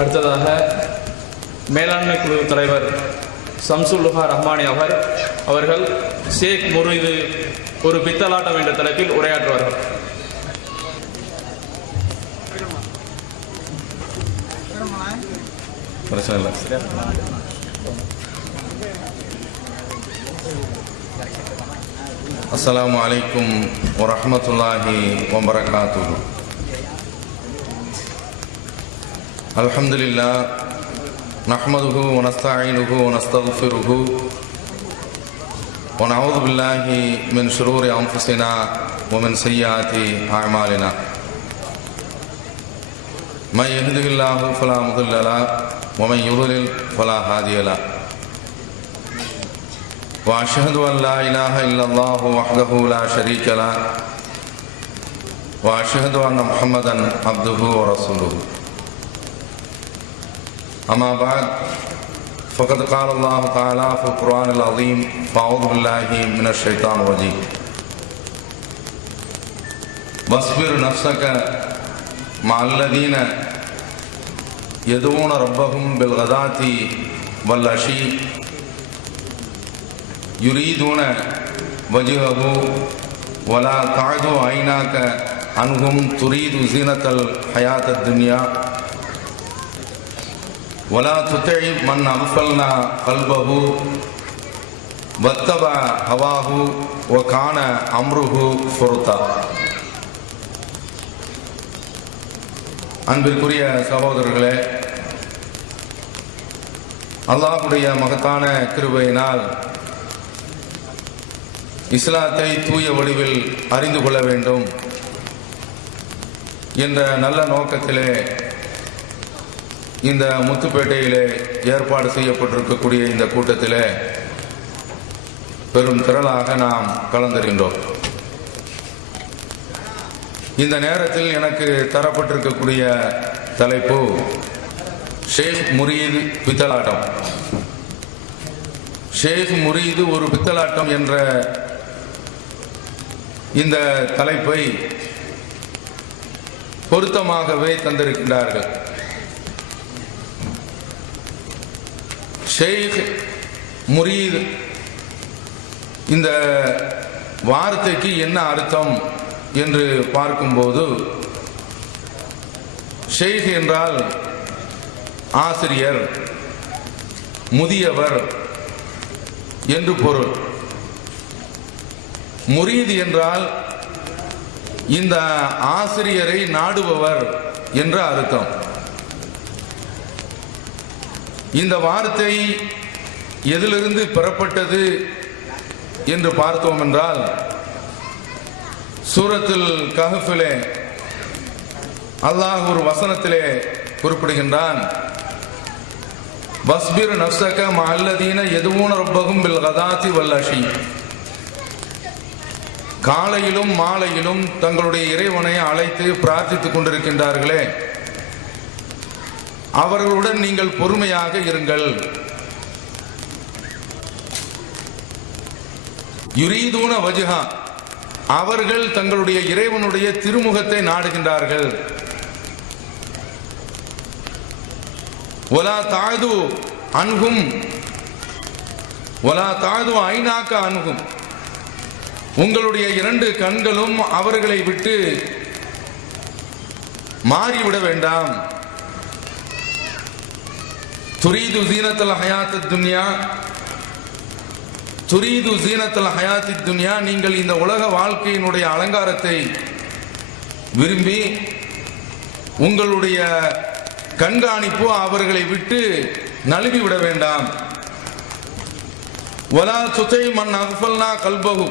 அடுத்ததாக மேலாண்மை குழு தலைவர் சம்சுல்லுஹா ரஹ்மானி அவர்கள் ஷேக் முரீது ஒரு பித்தலாட்டம் என்ற தலைப்பில் உரையாற்றுவார்கள். அஸ்ஸலாமு அலைக்கும் வரஹ்மத்துல்லாஹி வபரகாத்துஹு. அல்ஹம்துலில்லாஹ் நஹ்மதுஹு வ நஸ்தஈனுஹு வ நஸ்தக்ஃபிருஹு வ நஊது பில்லாஹி மின் ஷுரூரி அன்ஃபுஸினா வ மின் ஸய்யிஆத்தி அஅமாலினா. மன் யஹ்திஹில்லாஹு ஃபலா முضில்ல லஹு வ மன் யுضلل ஃபலா ஹாதிய லஹு. وأشهد أن لا إله إلا الله وحده لا شريك له وأشهد أن محمدا عبده ورسوله. أما بعد فقد قال الله تعالى في القرآن العظيم فأعوذ بالله من الشيطان الرجيم واصبر نفسك مع الذين يدعون ربهم بالغداة والعشي يريدون وجهه ولا تعد عيناك عنهم تريد زينة الحياة الدنيا ولا تطع من أغفلنا قلبه واتبع هواه وكان أمره فرطا. அன்பிற்குரிய சகோதரர்களே, அல்லாஹ்வுடைய மகத்தான கிருபையினால் இஸ்லாத்தை தூய வடிவில் அறிந்து கொள்ள வேண்டும் என்ற நல்ல நோக்கத்திலே இந்த முத்துப்பேட்டையிலே ஏற்பாடு செய்யப்பட்டிருக்கக்கூடிய இந்த கூட்டத்திலே பெரும் திரளாக நாம் கலந்திருக்கின்றோம். இந்த நேரத்தில் எனக்கு தரப்பட்டிருக்கக்கூடிய தலைப்பு ஷேக் முரீது பித்தலாட்டம். ஷேக் முரீது ஒரு பித்தலாட்டம் என்ற இந்த தலைப்பை பொருத்தமாகவே தந்திருக்கின்றார்கள். ஷேக் முரீத் இந்த வார்த்தைக்கு என்ன அர்த்தம் என்று பார்க்கும்போது, ஷேக் என்றால் ஆசிரியர், முதியவர் என்று பொருள். முரீத் என்றால் இந்த ஆசிரியரை நாடுபவர் என்ற அர்த்தம். இந்த வார்த்தை எதிலிருந்து பெறப்பட்டது என்று பார்த்தோம் என்றால், சூரத்துல் கஹ்ஃபிலே அல்லாஹ் ஒரு வசனத்திலே குறிப்பிடுகின்றான், வஸ்பிர் நஃப்ஸக மஅல்லதீன யதுஊன ரப்பஹும் பில் கதாத்தி வல் அஷி. காலையிலும் மாலையிலும் தங்களுடைய இறைவனை அழைத்து பிரார்த்தித்துக் கொண்டிருக்கின்றார்களே, அவர்களுடன் நீங்கள் பொறுமையாக இருங்கள். யுரீதூன வஜ்ஹா, அவர்கள் தங்களுடைய இறைவனுடைய திருமுகத்தை நாடுகின்றார்கள். வலா தாது அன்ஹும் வலா தாது ஐநாக்க அன்ஹும், உங்களுடைய இரண்டு கண்களும் அவர்களை விட்டு மாறிவிட வேண்டாம். துரீது ஜீனத்தல் ஹயாத்தித் துன்யா, துரீது ஜீனத்தல் ஹயாத்தித் துன்யா, நீங்கள் இந்த உலக வாழ்க்கையினுடைய அலங்காரத்தை விரும்பி உங்களுடைய கண்காணிப்பு அவர்களை விட்டு நழுவி விட வேண்டாம். வலா துதை மன் அஃபல்னா கல்பஹு,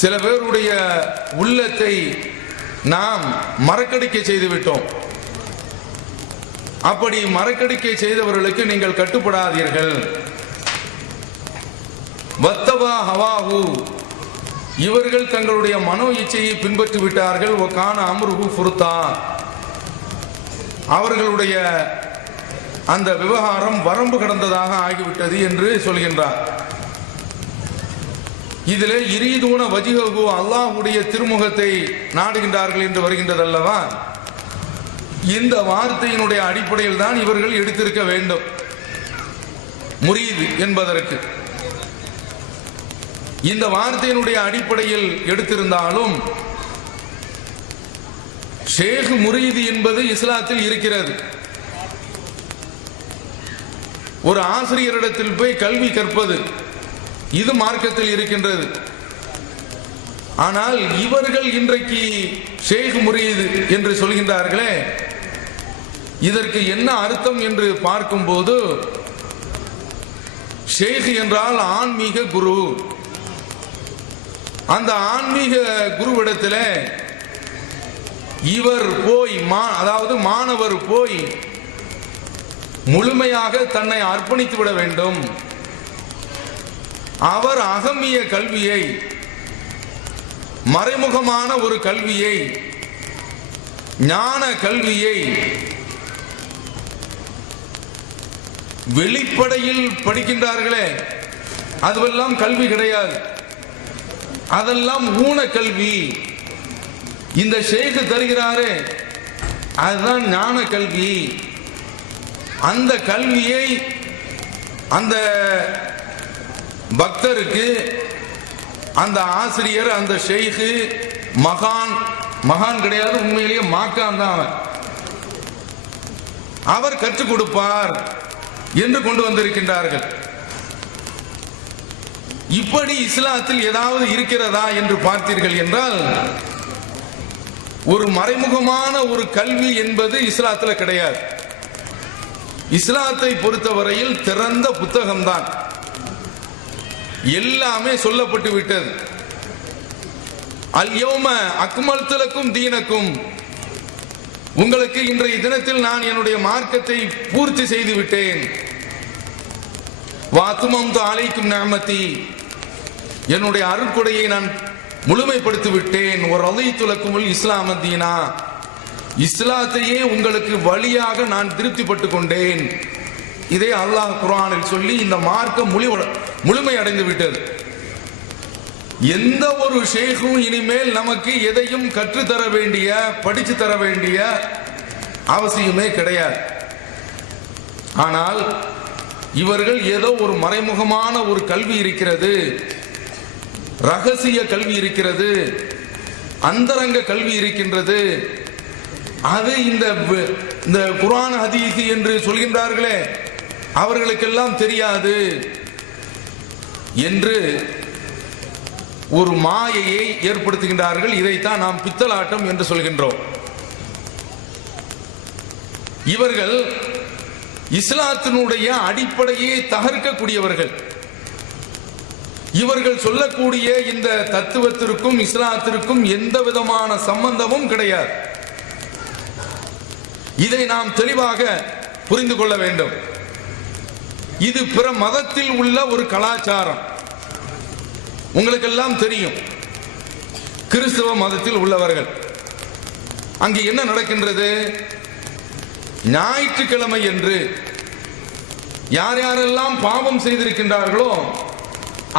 சில பேருடைய உள்ளத்தை நாம் மறக்கடிக்க செய்து விட்டோம். அப்படி மறக்கடிக்கை செய்தவர்களுக்கு நீங்கள் கட்டுப்படாதீர்கள். வத்தபா ஹவாஹு, இவர்கள் தங்களுடைய மனோ இச்சையை பின்பற்றி விட்டார்கள். ஒகான அம்ருஹு ஃபுர்தா, அவர்களுடைய அந்த விவகாரம் வரம்பு கடந்ததாக ஆகிவிட்டது என்று சொல்கின்றார். இதிலே யுரீதூன வஜ்ஹஹு, அல்லாஹ்வுடைய திருமுகத்தை நாடுகின்றார்கள் என்று வருகின்றது அல்லவா. இந்த வார்த்தையினுடைய அடிப்படையில் தான் இவர்கள் எடுத்திருக்க வேண்டும். முரீது என்பதற்கு இந்த வார்த்தையினுடைய அடிப்படையில் எடுத்திருந்தாலும் ஷேக் முரீது என்பது இஸ்லாத்தில் இருக்கிறது. ஒரு ஆசிரியரிடத்தில் போய் கல்வி கற்பது இது மார்க்கத்தில் இருக்கின்றது. ஆனால் இவர்கள் இன்றைக்கு ஷேக் முரீது என்று சொல்கின்றார்களே, இதற்கு என்ன அர்த்தம் என்று பார்க்கும்போது, ஷேக் என்றால் ஆன்மீக குரு. அந்த ஆன்மீக குருவிடத்தில் இவர் போய் அதாவது மாணவர் போய் முழுமையாக தன்னை அர்ப்பணித்து விட வேண்டும். அவர் அகமிய கல்வியை, மறைமுகமான ஒரு கல்வியை, ஞான கல்வியை வெளிப்படையில் படிக்கின்றார்களே, அதுவெல்லாம் கல்வி கிடையாது, அதெல்லாம் ஊன கல்வி. இந்த ஷேக் தருகிறாரே அதுதான் ஞான கல்வி. அந்த கல்வியை அந்த பக்தருக்கு அந்த ஆசிரியர், அந்த ஷேக் மகான் கிடையாது, உண்மையிலேயே மாக்கான் தான் அவர் கற்றுக் கொடுப்பார் என்று கொண்டு வந்திருக்கின்றார்கள். இப்படி இஸ்லாத்தில் ஏதாவது இருக்கிறதா என்று பார்த்தீர்கள் என்றால், ஒரு மறைமுகமான ஒரு கல்வி என்பது இஸ்லாத்தில் கிடையாது. இஸ்லாத்தை பொறுத்தவரையில் திறந்த புத்தகம்தான், எல்லாமே சொல்லப்பட்டு விட்டது. அல்யௌம அக்மல்து லக்கும் தீனக்கும், உங்களுக்கு இன்றைய தினத்தில் நான் என்னுடைய மார்க்கத்தை பூர்த்தி செய்து விட்டேன். வஅத்மம்து அலைக்கும் நிஅமதி, என்னுடைய அருட்கொடையை நான் முழுமைப்படுத்தி விட்டேன். வரதீது லக்குமுல் இஸ்லாம தீனா, இஸ்லாத்தையே உங்களுக்கு வழியாக நான் திருப்திப்பட்டுக் கொண்டேன். இதை அல்லாஹ் குர்ஆனில் சொல்லி இந்த மார்க்கம் முழுமை அடைந்து விட்டது. எந்த ஒரு ஷேக்கும் இனிமேல் நமக்கு எதையும் கற்றுத்தர வேண்டிய, படித்து தர வேண்டிய அவசியமே கிடையாது. ஆனால் இவர்கள் ஏதோ ஒரு மறைமுகமான ஒரு கல்வி இருக்கிறது, ரகசிய கல்வி இருக்கிறது, அந்தரங்க கல்வி இருக்கின்றது, அது இந்த குர்ஆன் ஹதீஸ் என்று சொல்கின்றார்களே அவர்களுக்கெல்லாம் தெரியாது என்று ஒரு மாயையை ஏற்படுத்துகின்றார்கள். இதைத்தான் நாம் பித்தலாட்டம் என்று சொல்கின்றோம். இவர்கள் இஸ்லாத்தினுடைய அடிப்படையை தகர்க்கக்கூடியவர்கள். இவர்கள் சொல்லக்கூடிய இந்த தத்துவத்திற்கும் இஸ்லாத்திற்கும் எந்த விதமான சம்பந்தமும் கிடையாது. இதை நாம் தெளிவாக புரிந்து கொள்ள வேண்டும். இது பிற மதத்தில் உள்ள ஒரு கலாச்சாரம். உங்களுக்கெல்லாம் தெரியும், கிறிஸ்தவ மதத்தில் உள்ளவர்கள் அங்கு என்ன நடக்கின்றது? ஞாயிற்றுக்கிழமை என்று யார் யாரெல்லாம் பாவம் செய்திருக்கின்றார்களோ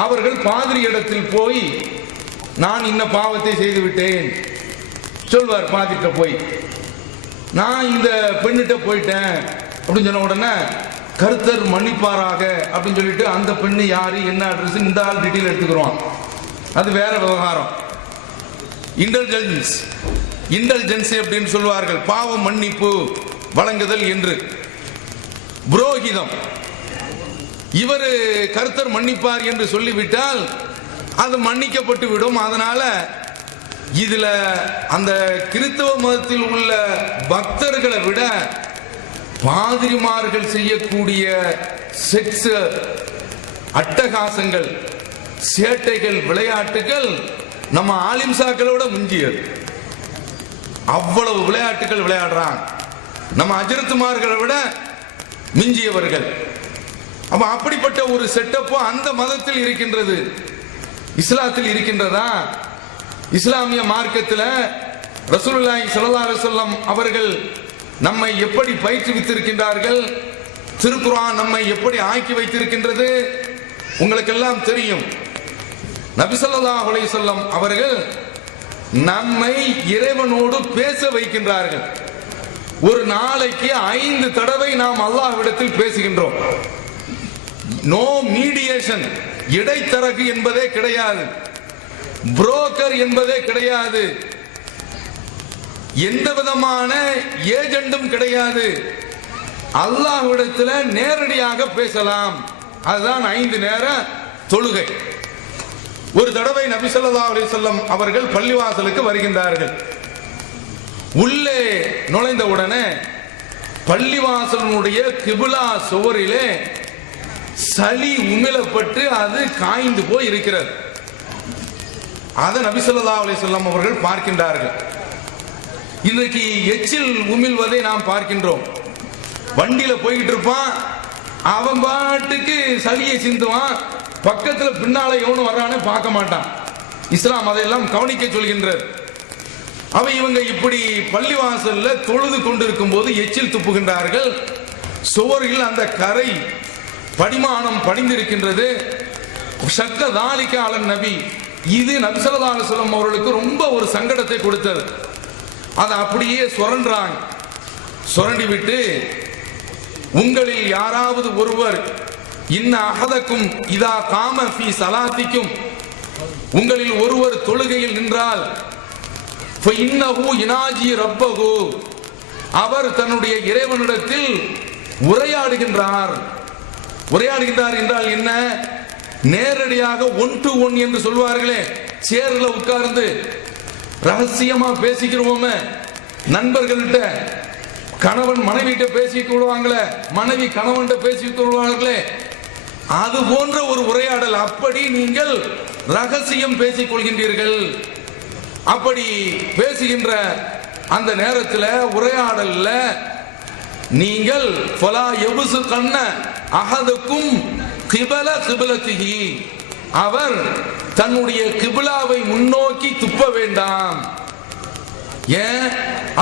அவர்கள் பாதிரி இடத்தில் போய் நான் இன்ன பாவத்தை செய்து விட்டேன் சொல்வார். பாதிரிட்ட போய் நான் இந்த பெண்ணிட்ட போயிட்டேன் அப்படின்னு சொன்ன உடனே கர்த்தர் மன்னிப்பாராக அப்படின்னு சொல்லிட்டு அந்த பெண்ணு யாரு, என்ன அட்ரஸ், இந்த ஆள் டீட்டெயில் எடுத்துக்கிறோம். அது வேற விவகாரம். இன்டெலிஜென்ஸ் அப்படின்னு சொல்வார்கள், பாவம் மன்னிப்பு வழங்குதல் என்று. புரோகிதம், இவர் கர்த்தர் மன்னிப்பார் என்று சொல்லிவிட்டால் அது மன்னிக்கப்பட்டு விடும். அதனால இதுல அந்த கிறிஸ்தவ மதத்தில் உள்ள பக்தர்களை விட பாதிரிமார்கள் செய்யக்கூடிய செக்ஸ் அட்டகாசங்கள், சேட்டைகள், விளையாட்டுகள் நம்ம ஆலிம்சாக்களோட மிஞ்சியது. அவ்வளவு விளையாட்டுகள் விளையாடுறாங்க, நம்ம அஜரத்துமார்களை விட மிஞ்சியவர்கள். அப்ப அப்படிப்பட்ட ஒரு செட்டப்போ அந்த மதத்தில் இருக்கின்றது. இஸ்லாத்தில் இருக்கின்றதா? இஸ்லாமிய மார்க்கத்தில் ரசூலுல்லாஹி ஸல்லல்லாஹு அலைஹி வஸல்லம் அவர்கள் நம்மை எப்படி பயிற்றுவித்திருக்கின்றார்கள், திருக்குர்ஆன் நம்மை எப்படி ஆக்கி வைத்திருக்கின்றது உங்களுக்கெல்லாம் தெரியும். நபி ஸல்லல்லாஹு அலைஹி வஸல்லம் அவர்கள் நம்மை இறைவனோடு பேச வைக்கின்றார்கள். ஒரு நாளைக்கு 5 தடவை நாம் அல்லாஹ்விடத்தில் பேசுகின்றோம். நோ மீடியேஷன், இடைத்தரகு என்பதே கிடையாது, புரோக்கர் என்பதே கிடையாது, எந்த விதமான ஏஜெண்டும் கிடையாது. அல்லாஹ்விடத்தில் நேரடியாக பேசலாம். அதுதான் 5 நேர தொழுகை. ஒரு தடவை நபி ஸல்லல்லாஹு அலைஹி வஸல்லம் அவர்கள் பள்ளிவாசலுக்கு வருகின்றார்கள். உள்ளே நுழைந்த உடனே பள்ளிவாசலுடைய கிபிலா சுவரிலே சளி உமிழப்பட்டு அது காய்ந்து போய் இருக்கிறது. அதை நபி ஸல்லல்லாஹு அலைஹி வஸல்லம் அவர்கள் பார்க்கின்றார்கள். இன்றைக்கு எச்சில் உமிழ்வதை நாம் பார்க்கின்றோம். வண்டியில போய்கிட்டு இருப்பான், அவன் பாட்டுக்கு சளியை சிந்துவான், பக்கத்துல பின்னால எவனும் வர்றானே பார்க்க மாட்டான். இஸ்லாம் அதையெல்லாம் கவனிக்க சொல்கின்றது. இவங்க இப்படி பள்ளிவாசல்ல தொழுது கொண்டிருக்கும் போது எச்சில் துப்புகின்றார்கள். சுவரில் அந்த கரை படிமானம் படிந்திருக்கின்றது. ஷக்க தாலிக அலன் நபி, இது நபி ஸல்லல்லாஹு அலைஹி வஸல்லம் அவர்களுக்கு ரொம்ப ஒரு சங்கடத்தை கொடுத்தது. அதை அப்படியே சுரண்டாங்க. சுரண்டி விட்டு, உங்களில் யாராவது ஒருவர் இன்ன அஹதக்கும் இதா காம ஃபீ ஸலாத்திக்கும், உங்களில் ஒருவர் தொழுகையில் நின்றால் ஃபஇன்னஹு யுனாஜி ரப்பஹு, அவர் தன்னுடைய இறைவனிடத்தில் உரையாடுகின்றார். உரையாடுகின்றார் என்றால் என்ன? நேரடியாக 1 to 1 என்று சொல்வார்களே, சேர்ல உட்கார்ந்து ரகசியமா பேசிக்கிறோமே நண்பர்கள்ட்ட, கணவன் மனைவிட்ட பேசிக் கொள்வாங்களே, மனைவி கணவன்கிட்ட பேசிக் கொள்வார்களே, அது போன்ற ஒரு உரையாடல். அப்படி நீங்கள் ரகசியம் பேசிக் கொள்கின்றீர்கள். அப்படி பேசுகின்ற அந்த நேரத்தில் உரையாடல்ல நீங்கள் ஃபலா யபுசு கண்ண அஹதுக்கும் கிபல கிபலத்திஹி, அவர் தன்னுடைய கிபிலாவை முன்னோக்கி துப்ப வேண்டாம். ஏன்?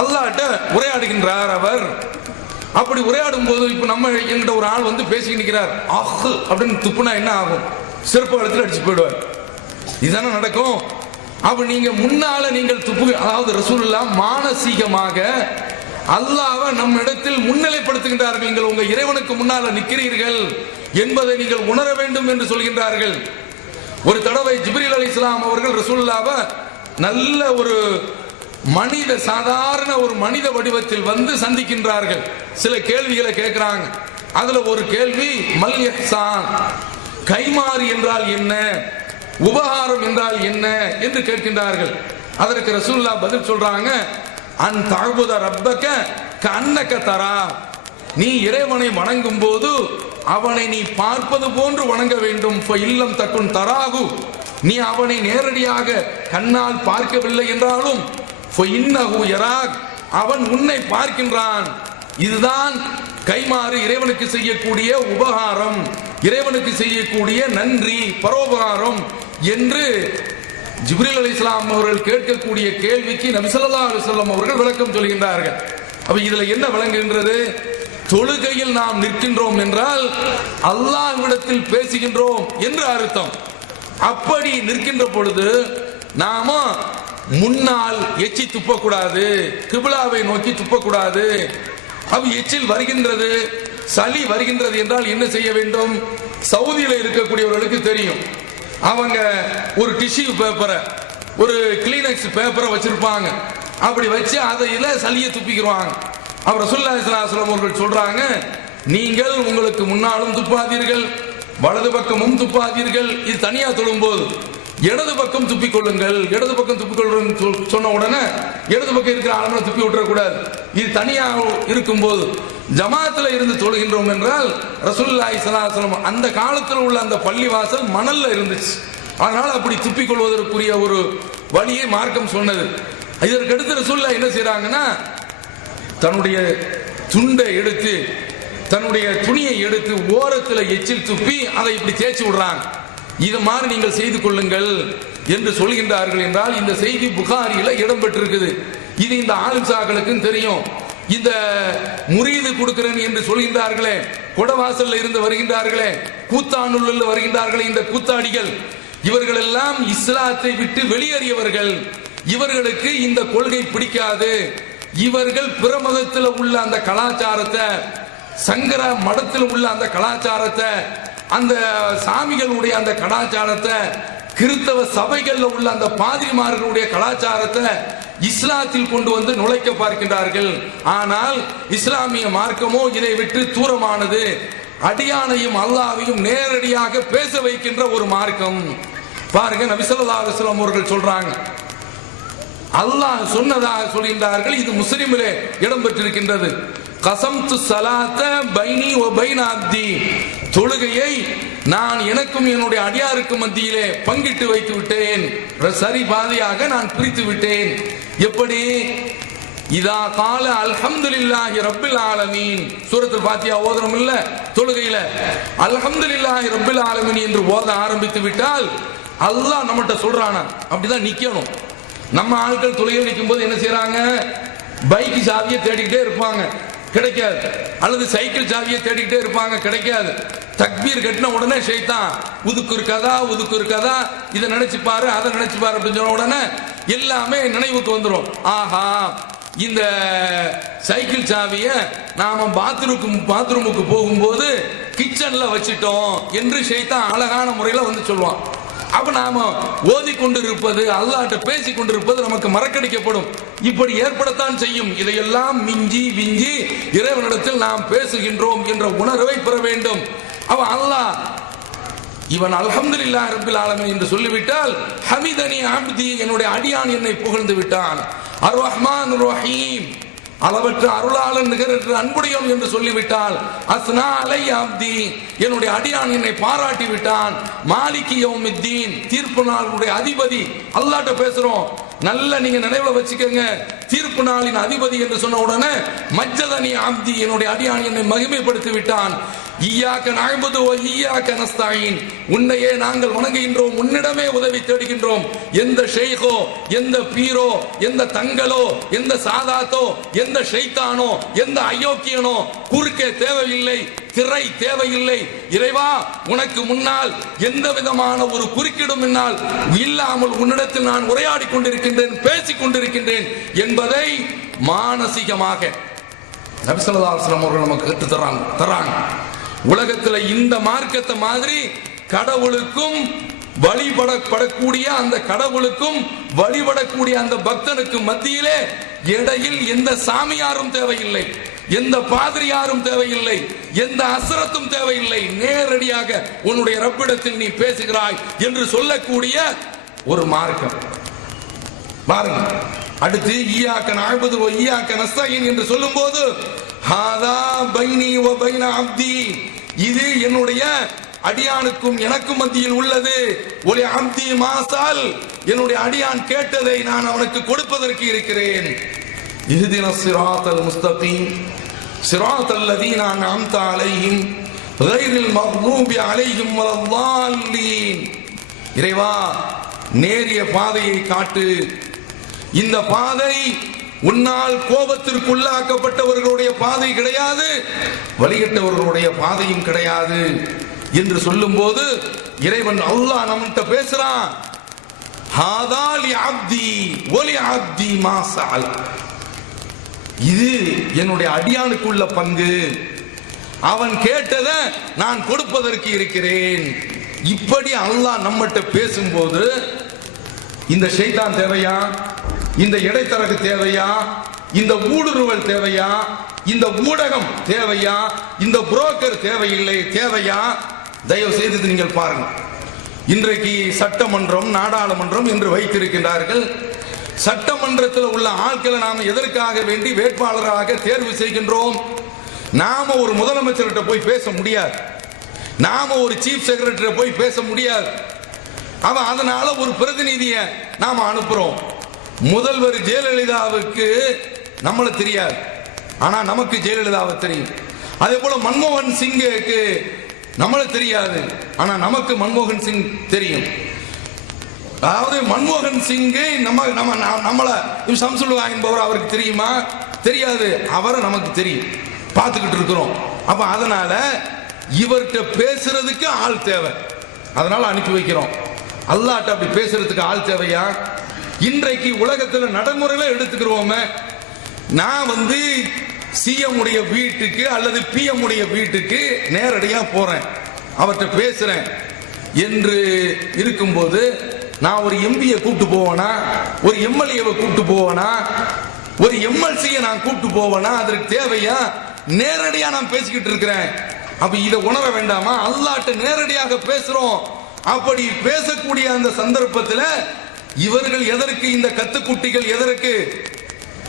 அல்லாஹ்ட்ட உரையாடுகின்றார் அவர். அப்படி உரையாடும் போது இப்ப நம்ம என்கிட்ட ஒரு ஆள் வந்து பேசிக்கிட்டு இருக்கிறார், அஹ் அப்படின்னு துப்புனா என்ன ஆகும்? செருப்பு இடத்துல அடிச்சு போயிடுவார். இதுதானே நடக்கும். அப்ப நீங்க முன்னால நீங்கள் துப்பு, அதாவது ரசூலுல்லாஹ் மானசீகமாக அல்லாஹ்வை நம்ம இடத்தில் முன்னிலைப்படுத்துகின்றார்கள். நீங்கள் உங்க இறைவனுக்கு முன்னால நிற்கிறீர்கள் என்பதை நீங்கள் உணர வேண்டும் என்று சொல்கின்றார்கள். ஒரு தடவை ஜிப்ரீல் அலைஹிஸ்ஸலாம் அவர்கள் ரசூலுல்லாஹ்வை நல்ல ஒரு மனித, சாதாரண ஒரு மனித வடிவத்தில் வந்து சந்திக்கின்றார்கள். சில கேள்விகளை கேட்கிறாங்க. அதுல ஒரு கேள்வி, மல் இஹ்சான், கைமாறு என்றால் என்ன, உபகாரம் என்றால் என்ன என்று கேட்கின்றார்கள். அதற்கு ரசூலுல்லாஹ் பதில் சொல்றாங்க, அன் தஅபுத ரப்பக கஅன்னக தரா, நீ இறைவனை வணங்கும் போது அவனை நீ பார்ப்பது போன்று வணங்க வேண்டும். இல்லம் தக்குன் தராகு, நீ அவனை நேரடியாக கண்ணால் பார்க்கவில்லை என்றாலும் இன்னஹு யராக், அவன் உன்னை பார்க்கின்றான். இதுதான் கைமாறு, இறைவனுக்கு செய்யக்கூடிய உபகாரம், இறைவனுக்கு செய்யக்கூடிய நன்றி, பரோபகாரம் என்று ஜிப்ரீல் அலைஹிஸ்ஸலாம் அவர்கள் கேட்கக்கூடிய கேள்விக்கு நபி ஸல்லல்லாஹு அலைஹி வஸல்லம் அவர்கள் விளக்கம் சொல்கின்றார்கள். அப்ப இதுல என்ன விளங்குகின்றது? தொழுகையில் நாம் நிற்கின்றோம் என்றால் அல்லாஹ்விடத்தில் பேசுகின்றோம் என்று அர்த்தம். அப்படி நிற்கின்ற பொழுது நாம முன்னால் எச்சி துப்பக்கூடாது, கிபிலாவை நோக்கி துப்பக்கூடாது. அப்ப எச்சில் வருகின்றது, சளி வருகின்றது என்றால் என்ன செய்ய வேண்டும்? சவுதியில இருக்கக்கூடியவர்களுக்கு தெரியும். அவங்க ஒரு டிஷ்யூ பேப்பரை, ஒரு கிளீனக்ஸ் பேப்பரை வச்சிருப்பாங்க. அப்படி வச்சு அதையில சளியை துப்பிக்கிறாங்க. அவர் ரசூலுல்லாஹி ஸல்லல்லாஹு அலைஹி வஸல்லம் அவர்கள் சொல்றாங்க, நீங்கள் உங்களுக்கு முன்னாலும் துப்பாதீர்கள், வலது பக்கமும் துப்பாதீர்கள். இது தனியா தொழும்போது இடது பக்கம் துப்பிக் கொள்ளுங்கள். இடது பக்கம் துப்பிக் கொள்ளுங்கள் சொன்ன உடனே இடது பக்கம் இருக்கிற ஆளுநரை துப்பி விட்டுறக்கூடாது. இது தனியா இருக்கும் போது, ஜமாத்துல இருந்து தொழுகின்றோம் என்றால் ரசூலுல்லாஹி ஸல்லல்லாஹு அலைஹி வஸல்லம் அந்த காலத்தில் உள்ள அந்த பள்ளிவாசல் மணல்ல இருந்துச்சு. அதனால அப்படி துப்பிக் கொள்வதற்குரிய ஒரு வழியை மார்க்கம் சொன்னது. இதற்கடுத்து ரசூலுல்லாஹ் என்ன செய்யறாங்கன்னா, தன்னுடைய துண்டை எடுத்து, தன்னுடைய துணியை எடுத்து ஓரத்தில் எச்சில் துப்பி அதை இப்படி தேய்ச்சி விடுறாங்க. இது மாதிரி நீங்கள் செய்து கொள்ளுங்கள் என்று சொல்கின்றார்கள். என்றால் இந்த செய்தி புகாரியில இடம் பெற்றிருக்குது. இது இந்த ஆலிம்சாக்களுக்கும் தெரியும். இந்த முரீது கொடுக்கிறேன் என்று சொல்கின்றார்களே, கொடவாசல்ல இருந்து வருகின்றார்களே, கூத்தானுள்ள வருகின்றார்களே, இந்த கூத்தாடிகள், இவர்கள் எல்லாம் இஸ்லாத்தை விட்டு வெளியேறியவர்கள். இவர்களுக்கு இந்த கொள்கை பிடிக்காது. இவர்கள் பிற மதத்தில் உள்ள அந்த கலாச்சாரத்தை, சங்கர மடத்தில் உள்ள அந்த கலாச்சாரத்தை, அந்த சாமிகளுடைய அந்த கலாச்சாரத்தை, கிறிஸ்தவ சபைகளில் உள்ள அந்த பாதிரிமார்களுடைய கலாச்சாரத்தை இஸ்லாத்தில் கொண்டு வந்து நுழைக்க பார்க்கின்றார்கள். ஆனால் இஸ்லாமிய மார்க்கமோ இதை விட்டு தூரமானது. அடியானையும் அல்லாஹ்வையும் நேரடியாக பேச வைக்கின்ற ஒரு மார்க்கம். பாருங்க, நபி ஸல்லல்லாஹு அலைஹி வஸல்லம் அவர்கள் சொல்றாங்க, அல்லாஹ் சொன்னதாக சொல்கின்றார்கள். இது முஸ்லிமிலே இடம்பெற்றிருக்கின்றது. கஸம்து ஸலாத்த பைனி வ பைன அப்தி, தொழுகையை நான் எனக்கும் என்னுடைய அடியாருக்கும் மத்தியிலே பங்கிட்டு வைத்து விட்டேன், சரி பாதியாக நான் பிரித்து விட்டேன். எப்படி? இதா கால அல்ஹம்துலில்லாஹி ரப்பில் ஆலமீன், சூரத்துல் ஃபாத்திஹா ஓதுறோம் இல்ல தொழுகையில, அல்ஹம்துலில்லாஹி ரப்பில் ஆலமீன் என்று ஓத ஆரம்பித்து விட்டால் அல்லாஹ் நம்மகிட்ட சொல்றானா அப்படிதான் நிக்கணும். நம்ம ஆட்கள் தொழுகையில் நிற்கும் போது என்ன செய்யறாங்க? பைக் சாவியை தேடிக்கிட்டே இருப்பாங்க, கிடைக்காது. அல்லது சைக்கிள் சாவியை தேடிக்கிட்டே இருப்பாங்க, கிடைக்காது. தக்பீர் கட்டின உடனே ஷைத்தான் உதுக்கு இருக்கதா உதுக்கு இருக்கதா, இதை நினைச்சு பாரு அதை நினைச்சு பாரு அப்படின்னு சொன்ன உடனே எல்லாமே நினைவுக்கு வந்துடும். ஆஹா, இந்த சைக்கிள் சாவிய நாம பாத்ரூமுக்கு போகும்போது கிச்சன்ல வச்சிட்டோம் என்று ஷைத்தான் அழகான முறையில வந்து சொல்லுவான். அப்ப நாம ஓதி கொண்டிருப்பது, அல்லாஹ்ட்ட பேசி கொண்டிருப்பது நமக்கு மறக்கடிக்கப்படும். இப்படி ஏற்படத்தான் செய்யும். இதையெல்லாம் மிஞ்சி விஞ்சி இறைவனிடத்தில் நாம் பேசுகின்றோம் என்ற உணர்வை பெற வேண்டும். அவ அல்லாஹ் இவன் அல்ஹம்துலில்லாஹி ரப்பில் ஆலமீன் என்று சொல்லிவிட்டால், ஹமிதனி அப்தி, என்னுடைய அடியான் என்னை புகழ்ந்து விட்டான். அர் ரஹ்மான் ரஹீம், அளவற்ற அருளாளன் நிகரற்ற அன்புடையோன் என்று சொல்லிவிட்டால், அஸ்னா அலை அப்தி, என்னுடைய அடியான் என்னை பாராட்டி விட்டான். மாலிகி யௌமித்தீன், தீர்ப்பு நாளுடைய அதிபதி. அல்லாஹ்ட்ட பேசுறோம், நல்ல நீங்க நினைவுல வச்சுக்கோங்க, தீர்ப்பு நாளின் அதிபதி என்று சொன்ன உடனே மஜ்ஜதனி அப்தி, என்னுடைய அடியான் என்னை மகிமைப்படுத்தி விட்டான். ஈயாக்க நஅபுது வ ஈயாக்க நஸ்தஈன், உன்னையே நாங்கள் வணங்குகின்றோம், உன்னிடமே உதவி தேடுகின்றோம். எந்த ஷேഖோ, எந்த பீரோ, எந்த தங்களோ, எந்த சாதாத்தோ, எந்த ஷைத்தானோ, எந்த அயோக்கியனோ குறுக்கே தேவையில்லை, திரை தேவையில்லை. இறைவா, உனக்கு முன்னால் எந்த விதமான ஒரு குறுக்கிடும் முன்னால் இல்லாமல் உன்னிடத்தில் நான் உரையாடி கொண்டிருக்கின்றேன், பேசிக் கொண்டிருக்கின்றேன் என்பதை மானசீகமாக நபி ஸல்லல்லாஹு அலைஹி வஸல்லம் அவர்கள் நமக்கு கற்று தராங்க. உலகத்தில் இந்த மார்க்கத்தை மாதிரி கடவுளுக்கும் வழிபடக்கூடிய அந்த கடவுளுக்கும் வழிபடக்கூடிய அந்த பக்தனுக்கு மத்தியிலே இடையில் எந்த சாமியாரும் தேவையில்லை, எந்த பாதிரியாரும் தேவையில்லை, எந்த அசரத்தும் தேவையில்லை. நேரடியாக உன்னுடைய ரப்பிடத்தில் நீ பேசுகிறாய் என்று சொல்லக்கூடிய ஒரு மார்க்கம். பாருங்க, அடுத்து ஈயாக்க நஅபுது வ ஈயாக்க நஸ்தஈன் என்று சொல்லும்போது, ஹாதா பைனி வ பைன அப்தி, இது என்னுடைய அடியானுக்கும் எனக்கும் மத்தியில் உள்ளது. ஒலி அப்தி மாசால், என்னுடைய அடியான் கேட்டதை நான் அவனுக்கு கொடுப்பதற்கு இருக்கிறேன். இஹ்தினஸ் ஸிராத்தல் முஸ்தகீம் ஸிராத்தல் லதீன அன்அம்த அலைஹிம் கைரில் மக்தூபி அலைஹிம் வலல்லாலீன். இறைவா, நேரிய பாதையை காட்டு. இந்த பாதை உன்னால் கோபத்திற்குள்ளாக்கப்பட்டவர்களுடைய பாதை கிடையாது, வழிகட்டவர்களுடைய பாதையும் கிடையாது என்று சொல்லும் போது இறைவன் அல்லாஹ் நம்மகிட்ட பேசுறான். ஹாதா லி அப்தி வலி அப்தி மா ஸஅல், இது என்னுடைய அடியானுக்குள்ள பங்கு, அவன் கேட்டதை நான் கொடுப்பதற்கு இருக்கிறேன். இப்படி அல்லாஹ் நம்மகிட்ட பேசும்போது இந்த ஷைத்தான் தேவையா? இந்த இடைத்தரகு தேவையா? இந்த ஊடுருவல் தேவையா? இந்த ஊடகம் தேவையா? இந்த புரோக்கர் தேவையில்லை தேவையா? தயவு செய்து நீங்கள் பாருங்க. இன்றைக்கு சட்டமன்றம், நாடாளுமன்றம் என்று வைத்திருக்கின்றார்கள். சட்டமன்றத்தில் உள்ள ஆட்களை நாம எதற்காக வேண்டி வேட்பாளராக தேர்வு செய்கின்றோம்? நாம ஒரு முதலமைச்சர்கிட்ட போய் பேச முடியாது, நாம ஒரு சீஃப் செக்ரட்டரி போய் பேச முடியாது. அவன் அதனால ஒரு பிரதிநிதியை நாம அனுப்புறோம். முதல்வர் ஜெயலலிதாவுக்கு நம்மள தெரியாது, ஆனா நமக்கு ஜெயலலிதாவை தெரியும். அதே போல மன்மோகன் சிங்குக்கு நம்மள தெரியாது, ஆனா நமக்கு மன்மோகன் சிங் தெரியும். அதாவது மன்மோகன் சிங்கு நம்மள சம்சுல்லா என்பவர் அவருக்கு தெரியுமா? தெரியாது. அவரை நமக்கு தெரியும், பார்த்துக்கிட்டு இருக்கிறோம். அப்ப அதனால இவர்கிட்ட பேசுறதுக்கு ஆள் தேவை, அதனால அனுப்பி வைக்கிறோம். அல்லாஹ்ட்ட அப்படி பேசுறதுக்கு ஆள் தேவையா? இன்றைக்கு உலகத்தில் நடைமுறையில எடுத்துக்கிறோமே, நான் சிஎம் உடைய வீட்டுக்கு அல்லது பிஎம் உடைய வீட்டுக்கு நேரடியா போறேன், அவர்கிட்ட பேசுறேன் என்று இருக்கும்போது நான் ஒரு எம்பியை கூப்பிட்டு போவேனா, ஒரு எம்எல்ஏவை கூப்பிட்டு போவேனா, ஒரு எம்எல்சியை நான் கூப்பிட்டு போவேனா? அதற்கு தேவையா? நேரடியா நான் பேசிக்கிட்டு இருக்கிறேன். அப்ப இதை உணர வேண்டாமா? அல்லாஹ்ட்ட நேரடியாக பேசுறோம். அப்படி பேசக்கூடிய அந்த சந்தர்ப்பத்தில் இவர்கள் எதற்கு, இந்த கத்துக்குட்டிகள் எதற்கு?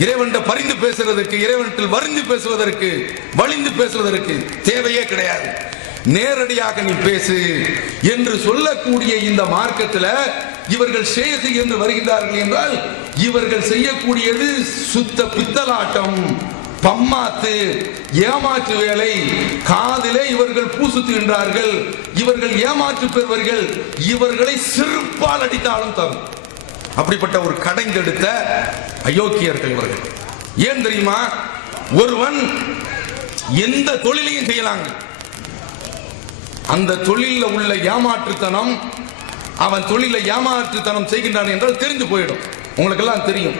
இறைவன்கிட்ட பரிந்து பேசுறதற்கு, இறைவனில் வரிந்து பேசுவதற்கு, வலிந்து பேசுவதற்கு தேவையே கிடையாது. நேரடியாக நீ பேசு என்று சொல்லக்கூடிய இந்த மார்க்கத்தில் இவர்கள் ஷேக் என்று வருகின்றார்கள் என்றால் இவர்கள் செய்யக்கூடியது சுத்த பித்தலாட்டம், பம்மாத்து, ஏமாற்று வேலை. காதிலே இவர்கள் பூசுத்துகின்றார்கள். இவர்கள் ஏமாற்று பெறுவர்கள். இவர்களை செருப்பால் அடித்தாலும் தரும். அப்படிப்பட்ட ஒரு கடைந்தெடுத்த அயோக்கியர்கள் இவர்கள். ஏன் தெரியுமா? ஒருவன் எந்த தொழிலையும் செய்யலாங்க, அந்த தொழில உள்ள ஏமாற்றுத்தனம், அவன் தொழில ஏமாற்றுத்தனம் செய்கின்றான் என்றால் தெரிந்து போயிடும். உங்களுக்கு எல்லாம் தெரியும்,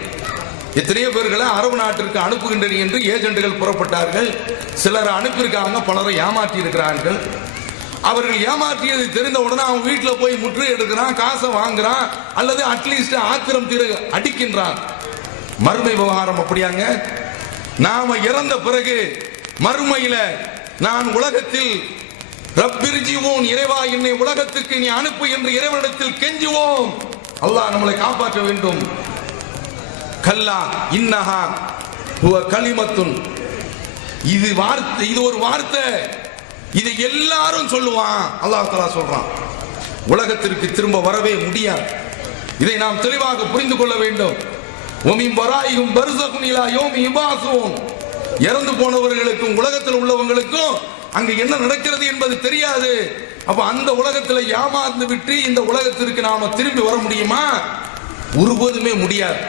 எத்தனையோ பேர்களை அரபு நாட்டிற்கு அனுப்புகின்றனர் என்று ஏஜென்ட்கள் புறப்பட்டார்கள். சிலரை அனுப்பியிருக்காங்க, பலரை ஏமாற்றி இருக்கிறார்கள். அவர்கள் ஏமாற்றியது தெரிந்த உடனே அவன் வீட்டில் போய் முற்று எடுக்கிறான், காசை வாங்குறான், அல்லது அட்லீஸ்ட் ஆத்திரம் தீர அடிக்கின்றான். மறுமை விவகாரம் அப்படியாங்க? நாம இறந்த பிறகு மறுமையில நான் உலகத்தில் ரப்பிர்ஜிவோன், இறைவா என்னை உலகத்துக்கு நீ அனுப்பு என்று இறைவனிடத்தில் கெஞ்சுவோம். அல்லாஹ் நம்மளை காப்பாற்ற வேண்டும். கல்லா இன்னஹா ஹுவ கலிமத்துன், இது வார்த்தை, இது ஒரு வார்த்தை, இதை எல்லாரும் சொல்லுவான். அல்லாஹ் தஆலா சொல்றான், உலகத்திற்கு திரும்ப வரவே முடியாது. இதை நாம் தெளிவாக புரிந்து கொள்ள வேண்டும். ஒமின் வராயிகும் பர்ஸகுன் இலா யௌமி யுபாஸூன், இறந்து போனவர்களுக்கும் உலகத்தில் உள்ளவங்களுக்கும் அங்க என்ன நடக்கிறது என்பது தெரியாது. அப்ப அந்த உலகத்தில் ஏமாந்து விட்டு இந்த உலகத்திற்கு நாம திரும்பி வர முடியுமா? ஒருபோதுமே முடியாது.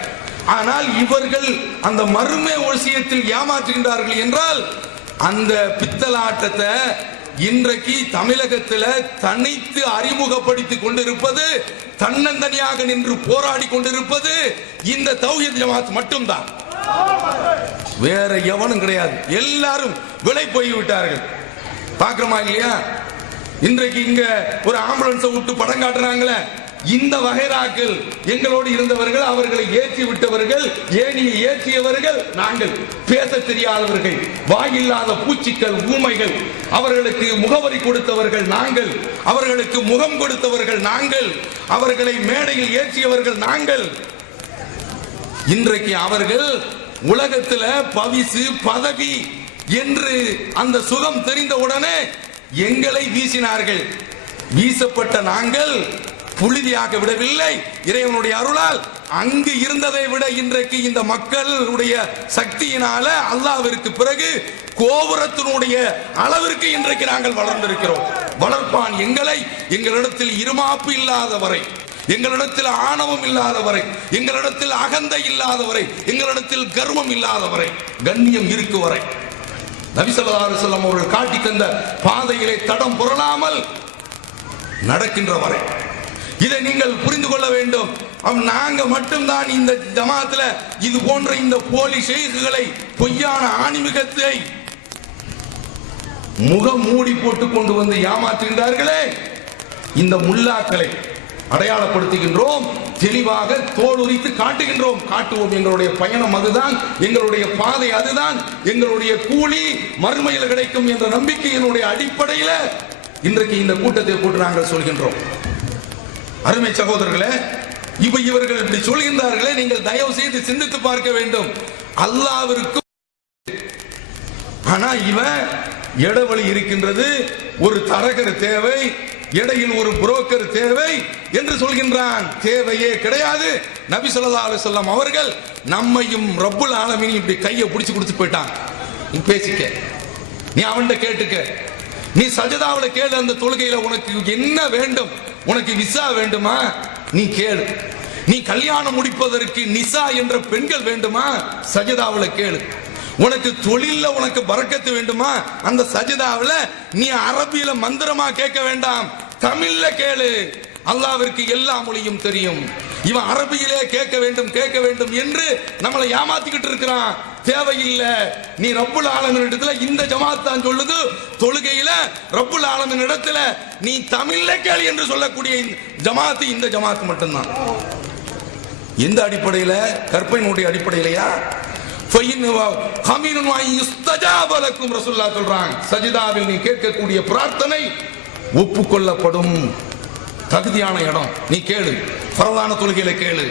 ஆனால் இவர்கள் அந்த மறுமை விஷயத்தில் ஏமாற்றுகின்றார்கள் என்றால் அந்த பித்தலாட்டத்தை இன்றைக்கு தமிழகத்தில் தனித்து அறிமுகப்படுத்திக் கொண்டிருப்பது, தன்னந்தனியாக நின்று போராடி கொண்டிருப்பது இந்த தௌஹீத் ஜமாத் மட்டும்தான். வேற எவனும் கிடையாது. எல்லாரும் விலை போய் விட்டார்கள். பாக்குறோமா இல்லையா? இன்றைக்கு இங்க ஒரு ஆம்புலன்ஸை விட்டு படம் காட்டுறாங்களே, இந்த வகைராக்கள் எங்களோடு இருந்தவர்கள், அவர்களை ஏற்றி விட்டவர்கள், ஏணியை ஏற்றியவர்கள் நாங்கள். பேச தெரியாதவர்கள், வாயில்லாத பூச்சிகள், ஊமைகள், அவர்களுக்கு முகவரி கொடுத்தவர்கள் நாங்கள், அவர்களுக்கு முகம் கொடுத்தவர்கள் நாங்கள், அவர்களை மேடையில் ஏற்றியவர்கள் நாங்கள். இன்றைக்கு அவர்கள் உலகத்தில் பவிசு, பதவி என்று அந்த சுகம் தெரிந்தவுடனே எங்களை வீசினார்கள். வீசப்பட்ட நாங்கள் புழுதியாக விடவில்லை. இறைவனுடைய அருளால் அங்கு இருந்ததை விட இன்றைக்கு இந்த மக்களுடைய சக்தியினால அல்லாஹ்விற்கு பிறகு கோபுரத்தினுடைய அளவிற்கு இன்றைக்கு நாங்கள் வளர்ந்திருக்கிறோம். வளர்ப்பான் எங்களை, எங்களிடத்தில் இருமாப்பு இல்லாத வரை, எங்களிடத்தில் ஆணவம் இல்லாத வரை, எங்களிடத்தில் அகந்தை இல்லாத வரை, எங்களிடத்தில் கர்வம் இல்லாத வரை, கண்ணியம் இருக்கு வரை, நபி ஸல்லல்லாஹு அலைஹி வஸல்லம் அவர்கள் காட்டி தந்த பாதையிலே தடம் புரளாமல் நடக்கின்ற வரை இதை நீங்கள் புரிந்து கொள்ள வேண்டும். நாங்க மட்டும்தான் இந்த ஜமாத்துல இது போன்ற இந்த போலி ஷேக்குகளை, பொய்யான ஆன்மீகத்தை முகம் மூடி போட்டு கொண்டு வந்து ஏமாற்றுகின்றார்களே, இந்த முல்லாக்களை அடையாளப்படுத்துகின்றோம். தெளிவாக தோல் உரித்து காட்டுகின்றோம். காட்டுவோம். எங்களுடைய பயணம் அதுதான், எங்களுடைய பாதை அதுதான், எங்களுடைய கூலி மறுமையில் கிடைக்கும் என்ற நம்பிக்கையினுடைய அடிப்படையில் இன்றைக்கு இந்த கூட்டத்தை போட்டு நாங்கள் சொல்கின்றோம். அருமை சகோதரர்களே, இப்ப இவர்கள் இப்படி சொல்கின்றார்களே, நீங்கள் தயவு செய்து சிந்தித்து பார்க்க வேண்டும். அல்லாஹ்விற்கு ஆனா இவன் இடவழி இருக்கின்றது, ஒரு தரகர் தேவை, இடையில் ஒரு புரோக்கர் தேவை என்று சொல்கின்றான். தேவையே கிடையாது. நபி ஸல்லல்லாஹு அலைஹி வஸல்லம் அவர்கள் நம்மையும் ரப்புல் ஆலமீன் இப்படி கையை பிடிச்சு கொடுத்து போயிட்டான். நீ பேசிக்க, நீ அவன்கிட்ட கேட்டுக்க, நீ சஜதாவில் கேளு. அந்த தொழுகையில உனக்கு என்ன வேண்டும்? உனக்கு விசா வேண்டுமா? நீ கேளு. நீ கல்யாணம் முடிப்பதற்கு நிசா என்ற பெண்கள் வேண்டுமா? சஜதாவில் கேளு. உனக்கு தொழில உனக்கு பரக்கத்து வேண்டுமா? அந்த சஜதாவில் நீ அரபியில மந்திரமா கேட்க வேண்டாம், தமிழ்ல கேளு. அல்லாஹ்விற்கு எல்லா மொழியும் தெரியும். இவன் அரபியிலே கேட்க வேண்டும் என்று நம்மளை ஏமாத்திக்கிட்டு இருக்கிறான். தேவையில்லை. நீ ரப்புல் ஆலமீன் இடத்துல இந்த ஜமாத் தான் சொல்லுது, தொழுகையில ரப்புல் ஆலமீன் இடத்துல நீ தமிழ்ல கேளு என்று சொல்லக்கூடிய ஜமாத் இந்த ஜமாத் மட்டும்தான். எந்த அடிப்படையில? கற்பனையுடைய அடிப்படையிலையா? ரசூலுல்லாஹ் சொல்றாங்க, சஜிதாவில் நீ கேட்கக்கூடிய பிரார்த்தனை ஒப்புக்கொள்ளப்படும். தகுதியான இடம் நீ கேளு, பரவான தொழுகையில கேளு,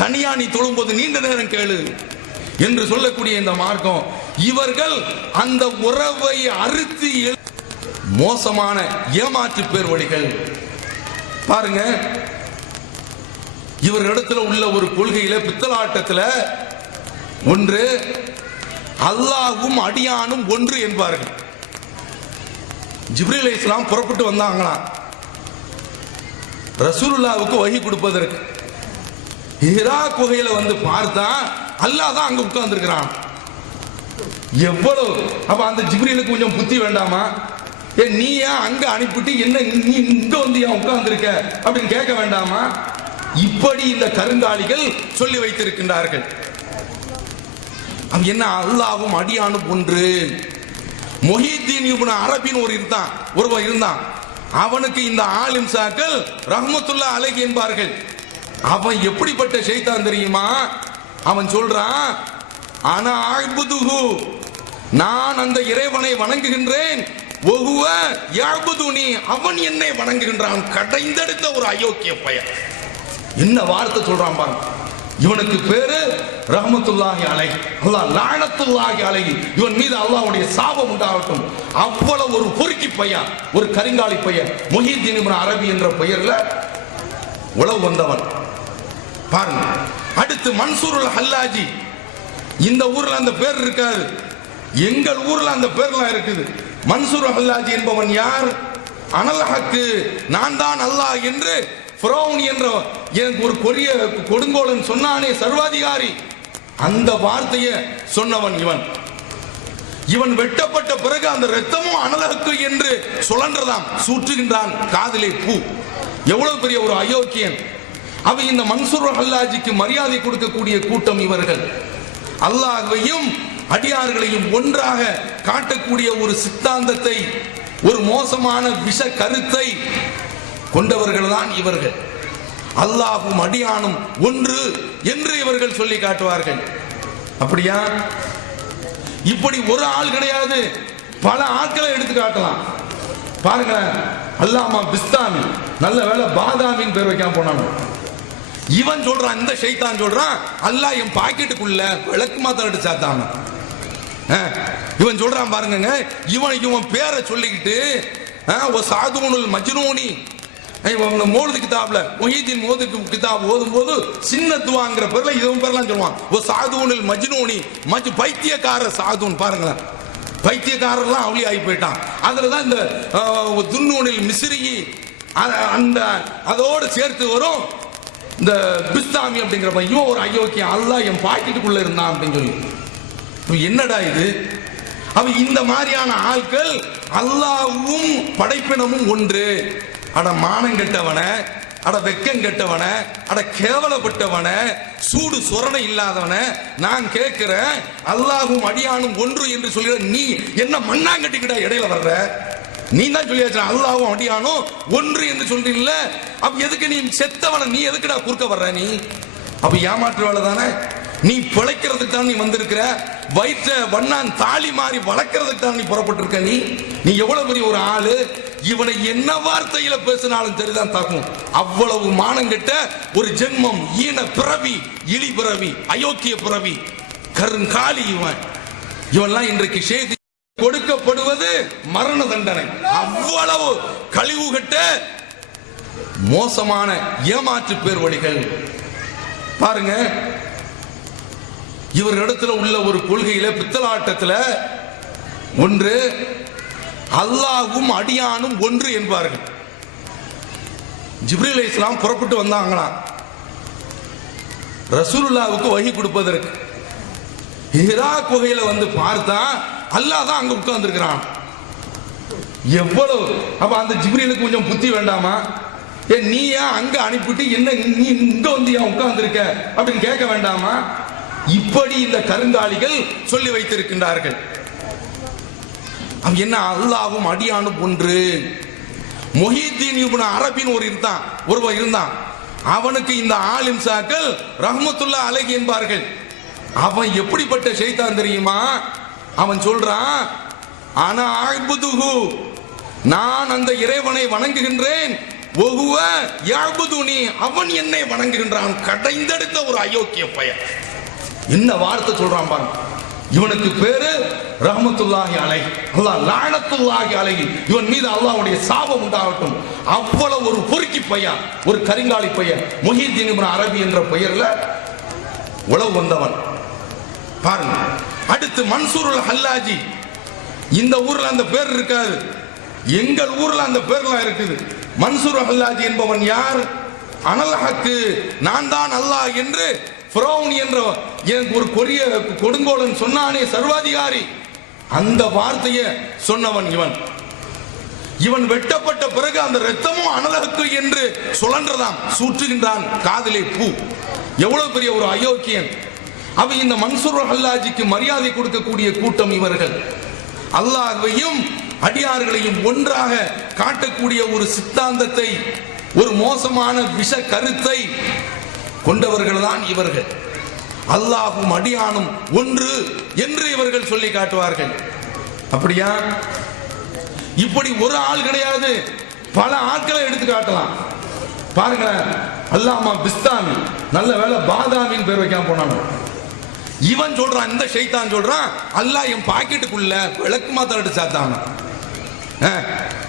தனியா நீ தொழும்போது நீண்ட நேரம் கேளு என்று சொல்லக்கூடிய இந்த மார்க்கம், இவர்கள் அந்த உறவை அறுத்து மோசமான ஏமாற்று பேர் வழிகள். பாருங்க, இவர்களிடத்தில் உள்ள ஒரு கொள்கையில பித்தலாட்டத்தில் ஒன்று, அல்லாஹ்வும் அடியானும் ஒன்று என்பார்கள். ஜிப்ரீல் அலைஹிஸ்ஸலாம் புறப்பட்டு வந்தாங்களாம் ரசூலுல்லாஹ்வுக்கு வஹி கொடுப்பதற்கு. ஹிரா குகையில வந்து பார்த்தா அல்லாஹ் தான் அங்க உட்கார்ந்து இருக்கிறான். எவ்வளவு! அப்ப அந்த ஜிப்ரீலுக்கு கொஞ்சம் புத்தி வேண்டாமா? நீ ஏன் அங்க அனுப்பிட்டு என்ன நீ இங்க வந்து ஏன் உட்கார்ந்து இருக்க அப்படின்னு கேட்க வேண்டாமா? இப்படி இந்த கருங்காலிகள் சொல்லி வைத்திருக்கின்றார்கள். என்ன அல்லாஹ்வும் அடியானும் ஒன்று. முஹித்தீன் இப்னு அரபின்னு ஒருவன் இருந்தான். அவனுக்கு இந்த ஆலிம் சாக்கள் ரஹ்மத்துல்லாஹி அலைஹி என்பார்கள். அவன் எப்படிப்பட்ட ஷைத்தான் தெரியுமா? அவன் சொல்றான், அனா அஅ்புதுஹு, நான் அந்த இறைவனை வணங்குகின்றேன், வஹுவ யஅ்புதுனி, அவன் என்னை வணங்குகின்றான். கடைந்தெடுத்த ஒரு அயோக்கிய பையன். என்ன வார்த்தை சொல்றான் பாருங்க. இவனுக்கு பேரு ரஹ்மத்துல்லாஹி அலைஹி, அல்லாஹ் லஅனத்துல்லாஹி அலைஹி, இவன் மீது அல்லாஹ்வுடைய சாபம் உண்டாகட்டும். அவ்வளவு ஒரு பொறுக்கி பையன், ஒரு கரிங்காலி பையன், முஹித்தீன் இப்னு அரபி என்ற பெயர்ல உளவு வந்தவன். பாருங்க. அடுத்து மன்சூருல் ஹல்லாஜி, இந்த ஊர்ல அந்த பேர் இருக்காது, எங்கள் ஊர்ல அந்த பேர்லாம் இருக்குது. மன்சூர் ஹல்லாஜி என்பவன் யார்? அனல் ஹக்கு, நான் தான் அல்லாஹ் என்று ஃபிரௌன் என்ற ஒரு கொரிய கொடுங்கோலன் சொன்னானே, சர்வாதிகாரி, அந்த வார்த்தையை சொன்னவன் இவன். இவன் வெட்டப்பட்ட பிறகு அந்த ரத்தமும் அனலஹக்கு என்று சுழன்றதாம், சூற்றுகின்றான் காதிலே பூ. எவ்வளவு பெரிய ஒரு அயோக்கியன் அவன்! இந்த மன்சூர் ஹல்லாஜிக்கு மரியாதை கொடுக்கக்கூடிய கூட்டம் இவர்கள். அல்லாஹ்வையும் அடியார்களையும் ஒன்றாக காட்டக்கூடிய ஒரு சித்தாந்தத்தை, ஒரு மோசமான விஷ கருத்தை கொண்டவர்கள் தான் இவர்கள். அல்லாஹ்வும் அடியானும் ஒன்று என்று இவர்கள் சொல்லி காட்டுவார்கள். அப்படியா? இப்படி ஒரு ஆள் கிடையாது, பல ஆட்களை எடுத்து காட்டலாம். பாருங்களேன், அல்லாமா பிஸ்தாமி, நல்ல வேளை பாதாமின்னு பேர் வைக்காம போனாங்க. இவன் சொல்றான், இந்த ஷைத்தான் சொல்றான், அல்லாஹ் என் பாக்கெட்டுக்குள்ள விளக்கு மாத்திரம் எடுத்து சாத்தாம. இவன் சொல்றான் பாருங்க, இவன் பேரை சொல்லிக்கிட்டு சாதுனுல் மஜ்னூனி மௌலிது கிதாப்ல முஹித்தீன் மௌலிது கிதாப் ஓதும் போது சின்ன துவாங்கிற பேர்ல இதுவும் பேர்லாம் சொல்லுவான். சாதுனுல் மஜ்னூனி, பைத்தியக்கார சாதுன். பாருங்களேன், பைத்தியக்காரர்லாம் அவளி ஆகி போயிட்டான். அதுலதான் இந்த துன்னூனில் மிஸ்ரி அந்த அதோடு சேர்த்து வரும் இந்த பிஸ்தாமி அப்படிங்கிற பையன் ஒரு அயோக்கியம். அல்லாஹ் என் பாக்கெட்டுக்குள்ள இருந்தான் அப்படின்னு சொல்லி. என்னடா இது? அவ இந்த மாதிரியான ஆட்கள் அல்லாஹ்வும் படைப்பினமும் ஒன்று. அட மானம் கெட்டவன, அட வெக்கம் கெட்டவன, அட கேவலப்பட்டவன, சூடு சொரணை இல்லாதவன, நான் கேட்கிறேன், அல்லாஹ்வும் அடியானும் ஒன்று என்று சொல்லிட நீ என்ன மண்ணாங்கட்டிக்கிட்ட இடையில வர்ற? நீ தான் சொல்லியாச்சு அல்லாஹ்வும் அடியானும் ஒன்று என்று சொல்றீல்ல, அப்ப எதுக்கு நீ செத்தவன நீ எதுக்குடா குறுக்க வர்ற? நீ அப்ப ஏமாற்று வேலை தானே. நீ பிழைக்கிறதுக்கு தான் நீ வந்திருக்கிற, வயிற்ற வண்ணான் தாலி மாறி வளர்க்கறதுக்கு தான் நீ புறப்பட்டு இருக்க. நீ எவ்வளவு பெரிய ஒரு ஆளு! இவனை என்ன வார்த்தையில பேசினாலும் சரிதான் தாக்கும். அவ்வளவு மானங்கெட்ட ஒரு ஜென்மம், ஈன பிறவி, இழி பிறவி, அயோக்கிய பிறவி, கருங்காலி இவன்லாம் இன்றைக்கு செய்தி கொடுக்கப்படுவது மரண தண்டனை. அவ்வளவு கழிவுகட்ட மோசமான ஏமாற்று பேர் வழிகள். பாருங்க, இவர்களிடத்தில் உள்ள ஒரு கொள்கையில பித்தலாட்டத்தில் ஒன்று, அல்லாஹ்வும் அடியானும் ஒன்று என்பார்கள். ஜிப்ரீல் அலைஹிஸ்ஸலாம் புறப்பட்டு வந்தாங்களாம் ரசூலுல்லாஹ்வுக்கு வஹி கொடுப்பதற்கு. ஹிரா குகையில வந்து பார்த்தா அல்லாஹ் தான் அங்க உட்கார்ந்து இருக்கிறான். எவ்வளவு! அப்ப அந்த ஜிப்ரீலுக்கு கொஞ்சம் புத்தி வேண்டாமா? நீ ஏன் அங்க அனுப்பிட்டு என்ன நீ இங்க வந்து ஏன் உட்கார்ந்து இருக்க அப்படின்னு கேட்க வேண்டாமா? இப்படி இந்த கருங்காலிகள் சொல்லி வைத்திருக்கின்றார்கள். என்ன அல்லாஹ்வும் அடியானும் ஒன்று. முஹித்தீன் இப்னு அரபின் ஒருவன் இருந்தான். அவனுக்கு இந்த ஆலிம் சாக்கள் ரஹ்மத்துல்லாஹி அலைஹி என்பார்கள். அவன் எப்படிப்பட்ட ஷைத்தான் தெரியுமா? அவன் சொல்றான், ஆனா அஅ்புதுஹு, நான் அந்த இறைவனை வணங்குகின்றேன், வஹுவ யஅ்புதுனி, அவன் என்னை வணங்குகின்றான். கடைந்தெடுத்த ஒரு அயோக்கிய பையன். என்ன வார்த்தை சொல்றான் பாருங்க. இவனுக்கு பேரு ரஹ்மத்துல்லாஹி அலைஹி, அல்லாஹ் லஅனத்துல்லாஹி அலைஹி, இவன் மீது அல்லாஹ்வுடைய சாபம் உண்டாகட்டும். அவ்வளவு ஒரு பொறுக்கி பையன், ஒரு கரிங்காலி பையன். முஹித்தீன் இப்னு அரபி என்ற பெயர்ல உளவு வந்தவன் பாருங்க. அடுத்து மன்சூருல் ஹல்லாஜி, இந்த ஊர்ல அந்த பேர் இருக்காது, எங்கள் ஊர்ல அந்த பேர்லாம் இருக்குது. மன்சூர் ஹல்லாஜி என்பவன் யார்? அனல் ஹக்கு, நான் தான் அல்லாஹ் என்று ஃபிரௌன் என்ற ஒரு கொரிய கொடுங்கோலன் சொன்னானே சர்வாதிகாரி, அந்த வார்த்தையை சொன்னவன் இவன். இவன் வெட்டப்பட்ட பிறகு அந்த ரத்தமும் அனலஹக்கு என்று சுழன்றதாம், சூற்றுகின்றான் காதிலே பூ. எவ்வளவு பெரிய ஒரு அயோக்கியன். அவன் இந்த மன்சூர் ஹல்லாஜிக்கு மரியாதை கொடுக்கக்கூடிய கூட்டம் இவர்கள். அல்லாஹ்வையும் அடியார்களையும் ஒன்றாக காட்டக்கூடிய ஒரு சித்தாந்தத்தை, ஒரு மோசமான விஷ கருத்தை கொண்டவர்கள் தான் இவர்கள். அல்லாஹ்வும் அடியானும் ஒன்று என்று இவர்கள் சொல்லி காட்டுவார்கள். அப்படியா? இப்படி ஒரு ஆள் கிடையாது, பல ஆட்களை எடுத்து காட்டலாம். பாருங்க, அல்லாமா பிஸ்தாமி, நல்ல வேளை பாதாமின் பேர் வைக்காம போனான். இவன் சொல்றான், இந்த ஷைத்தான் சொல்றான், அல்லாஹ் என் பாக்கெட்டுக்குள்ள விளக்கு மாத்திர சாத்தான்.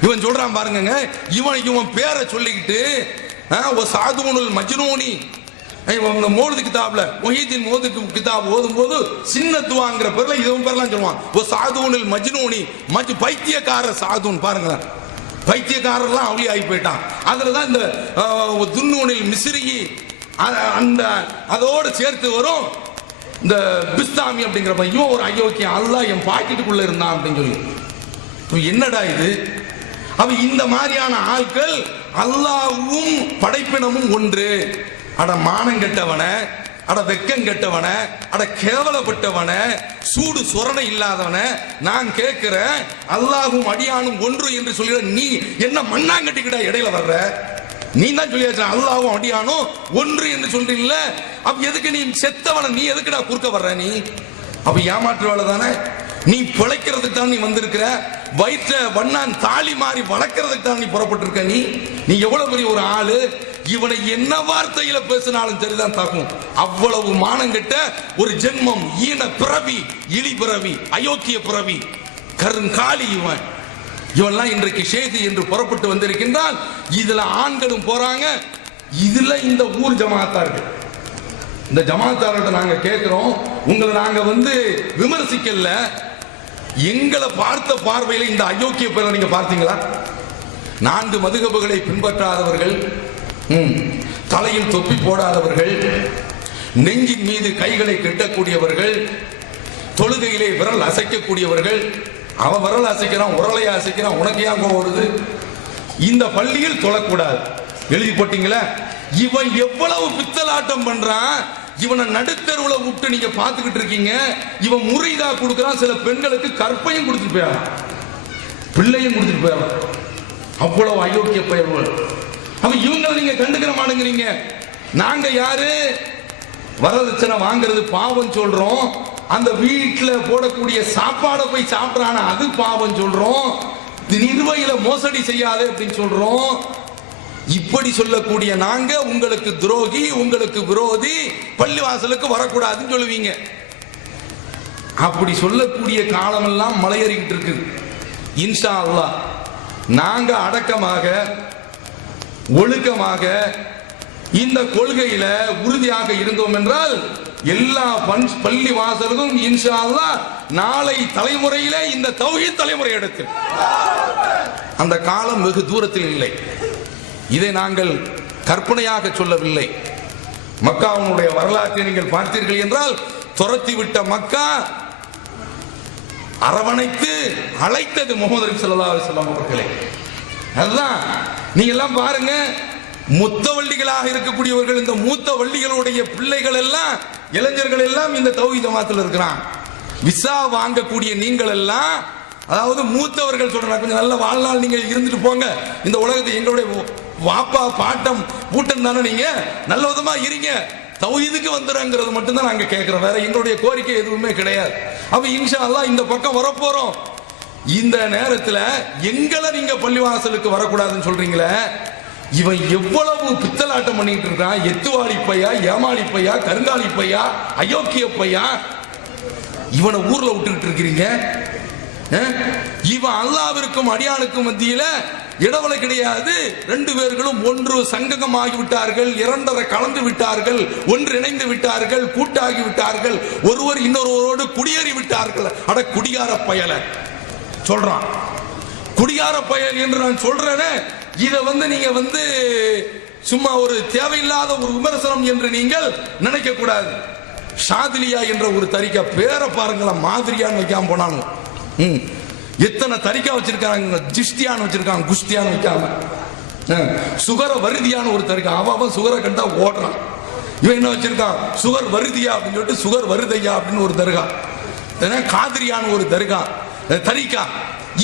இவன் சொல்றான் பாருங்க, இவன் பேரை சொல்லிக்கிட்டு சாதுனுல் மஜ்னூனி, மோது கிதாப்ல முஹித்தீன் மோது கிதாப் ஓதும் போது சின்ன துவாங்கிற பேர்ல இதுவும் பேர்லாம் சொல்லுவான். சாதுனுல் மஜ்னூனி, பைத்தியக்கார சாதுன். பாருங்க, பைத்தியக்காரர்லாம் அவளி ஆகி போயிட்டான். அதுலதான் இந்த துன்னூனில் மிஸ்ரி அந்த அதோடு சேர்த்து வரும் இந்த பிஸ்தாமி அப்படிங்கிற இவன் ஒரு அயோக்கியம். அல்லாஹ் என் பாக்கெட்டுக்குள்ள இருந்தான் அப்படின்னு சொல்லி. என்னடா இது? அவ இந்த மாதிரியான ஆட்கள் அல்லாஹ்வும் படைப்பினமும் ஒன்று. அட மானம் கெட்டவன, அட வெக்கம் கெட்டவன, அட கேவலப்பட்டவன, சூடு சொரணை இல்லாதவன, நான் கேட்கிறேன், அல்லாஹ்வும் அடியானும் ஒன்று என்று சொல்லிட நீ என்ன மண்ணாங்கட்டிக்கிட்ட இடையில வர்ற? நீ தான் சொல்லியாச்சு அல்லாஹ்வும் அடியானும் ஒன்று என்று சொல்றீல்ல, அப்ப எதுக்கு நீ செத்தவன நீ எதுக்குடா குறுக்க வர்ற? நீ அப்ப ஏமாற்றுவாள தானே? நீ பிழைக்கிறதுக்கு தான் நீ வந்திருக்கிற, வயிற்ற வண்ணான் தாலி மாறி வளர்க்கறதுக்கு தான் நீ புறப்பட்டிருக்க. நீ எவ்வளவு பெரிய ஒரு ஆளு. இவனை என்ன வார்த்தையில பேசினாலும் சரிதான் தாக்கும். அவ்வளவு மானங்கெட்ட ஒரு ஜென்மம், ஈன பிறவி, இழி பிறவி, அயோக்கிய பிறவி, கருங்காலி இவன். இவன்லாம் இன்றைக்கு ஷேக் என்று புறப்பட்டு வந்திருக்கின்றான். இதுல ஆண்களும் போறாங்க, இதுல இந்த ஊர் ஜமாத்தார்கள். இந்த ஜமாத்தார்கிட்ட நாங்க கேட்கிறோம், உங்களை நாங்க விமர்சிக்கல, எங்களை பார்த்த பார்வையில இந்த அயோக்கிய பேரை நீங்க பார்த்தீங்களா? 4 மதுகபுகளை பின்பற்றாதவர்கள், தலையில் தொப்பி போடாதவர்கள், நெஞ்சின் மீது கைகளை கெட்டக்கூடியவர்கள், தொழுகையிலே விரல் அசைக்கக்கூடியவர்கள். அவன் விரல் அசைக்கிறான், உரலை அசைக்கிறான், உனக்கு ஏன் கோவம் வருது? இந்த பள்ளியில் தொழக்கூடாது எழுதி போட்டீங்களா? இவன் எவ்வளவு பித்தலாட்டம் பண்றான். இவனை நடுத்தருவுல விட்டு நீங்க பாத்துக்கிட்டு இருக்கீங்க. இவன் முறைதா கொடுக்கறான், சில பெண்களுக்கு கற்பையும் கொடுத்துட்டு போயிடறான், பிள்ளையும் கொடுத்துட்டு போயிடறான். அவ்வளவு அயோக்கிய பெயர்கள். அவன் இவங்களை நீங்க கண்டுக்கிற மாட்டேங்கிறீங்க. நாங்க யாரு? வரதட்சணை வாங்குறது பாவம் சொல்றோம், அந்த வீட்டுல போடக்கூடிய சாப்பாடை போய் சாப்பிட்றான அது பாவம் சொல்றோம், நிர்வாகில மோசடி செய்யாதே அப்படின்னு சொல்றோம். இப்படி சொல்லக்கூடிய நாங்க உங்களுக்கு துரோகி, உங்களுக்கு விரோதி, பள்ளிவாசலுக்கு வரக்கூடாதுன்னு சொல்லுவீங்க. அப்படி சொல்லக்கூடிய காலமெல்லாம் மலையேறிக்கிட்டு இருக்குது. இன்ஷா அல்லாஹ் நாங்க அடக்கமாக ஒழுக்கமாக இந்த கொள்கையில உறுதியாக இருந்தோம் என்றால் எல்லா பள்ளி வாசலுக்கும் இன்ஷா அல்லாஹ் நாளை தலைமுறையில இந்த தௌஹீத் தலைமுறை எடுத்து அந்த காலம் வெகு தூரத்தில் இல்லை. இதை நாங்கள் கற்பனையாக சொல்லவில்லை. மக்காவுடைய வரலாற்றை நீங்கள் பார்த்தீர்கள் என்றால் துரத்தி விட்ட மக்கா அரவணைத்து அழைத்தது முஹம்மது ஸல்லல்லாஹு அலைஹி வஸல்லம் அவர்களே. அதுதான் நீங்க எல்லாம் பாருங்க, முத்த வள்ளிகளாக இருக்கக்கூடியவர்கள், இந்த மூத்த வள்ளிகளுடைய பிள்ளைகள் எல்லாம் இளைஞர்கள் எல்லாம் இந்த தௌஹீத் ஜமாத்தில் இருக்கிறான். விசா வாங்கக்கூடிய நீங்கள் எல்லாம், அதாவது மூத்தவர்கள் சொல்றாங்க, கொஞ்சம் நல்ல வாழ்நாள் நீங்க இருந்துட்டு போங்க, இந்த உலகத்தை எங்களுடைய வாப்பா பாட்டம் பூட்டம் தானே, நீங்க நல்ல விதமா இருங்க, தௌஹீதுக்கு வந்துடுங்கிறது மட்டும்தான் நாங்க கேட்கிறோம். வேற எங்களுடைய கோரிக்கை எதுவுமே கிடையாது. அப்ப இன்ஷா அல்லாஹ் இந்த பக்கம் வரப்போறோம். இந்த நேரத்துல எங்களை நீங்க பள்ளிவாசலுக்கு வரக்கூடாதுன்னு சொல்றீங்களே, இவன் எவ்வளவு பித்தலாட்டம் பண்ணிட்டு இருக்கான். எத்துவாளி பையா, ஏமாளி பையா, கருங்காலி பையா, அயோக்கிய பையா, இவனை ஊர்ல விட்டுக்கிட்டு இருக்கிறீங்க. இவன் அல்லாவிற்கும் அடியானுக்கும் மத்தியில இடவலை கிடையாது. ரெண்டு பேர்களும் ஒன்று சங்ககமாகி விட்டார்கள், இரண்டரை கலந்து விட்டார்கள், ஒன்றிணைந்து விட்டார்கள், கூட்டாகி விட்டார்கள், ஒருவர் இன்னொருவரோடு குடியேறி விட்டார்கள். அட குடியார பயல சொல்றான், குடியார பயல் என்று நான் சொல்றேனே, இத நீங்க சும்மா ஒரு தேவையில்லாத ஒரு விமர்சனம் என்று நீங்கள் நினைக்க கூடாது. ஷாதிலியா என்ற ஒரு தரிக்கா பேரை பாருங்களா, மாதிரியான்னு வைக்காம போனாலும் எத்தனை தரிக்கா வச்சிருக்காங்க. ஜிஷ்டியான்னு வச்சிருக்காங்க, குஷ்டியான்னு வைக்காம. சுகர வருதியான்னு ஒரு தரிக்கா, அவன் சுகரை கண்டா ஓடுறான். இவன் என்ன வச்சிருக்கான், சுகர் வருதியா அப்படின்னு சொல்லிட்டு சுகர் வருதையா அப்படின்னு ஒரு தருகா, காதிரியான்னு ஒரு தருகா தரிக்கா.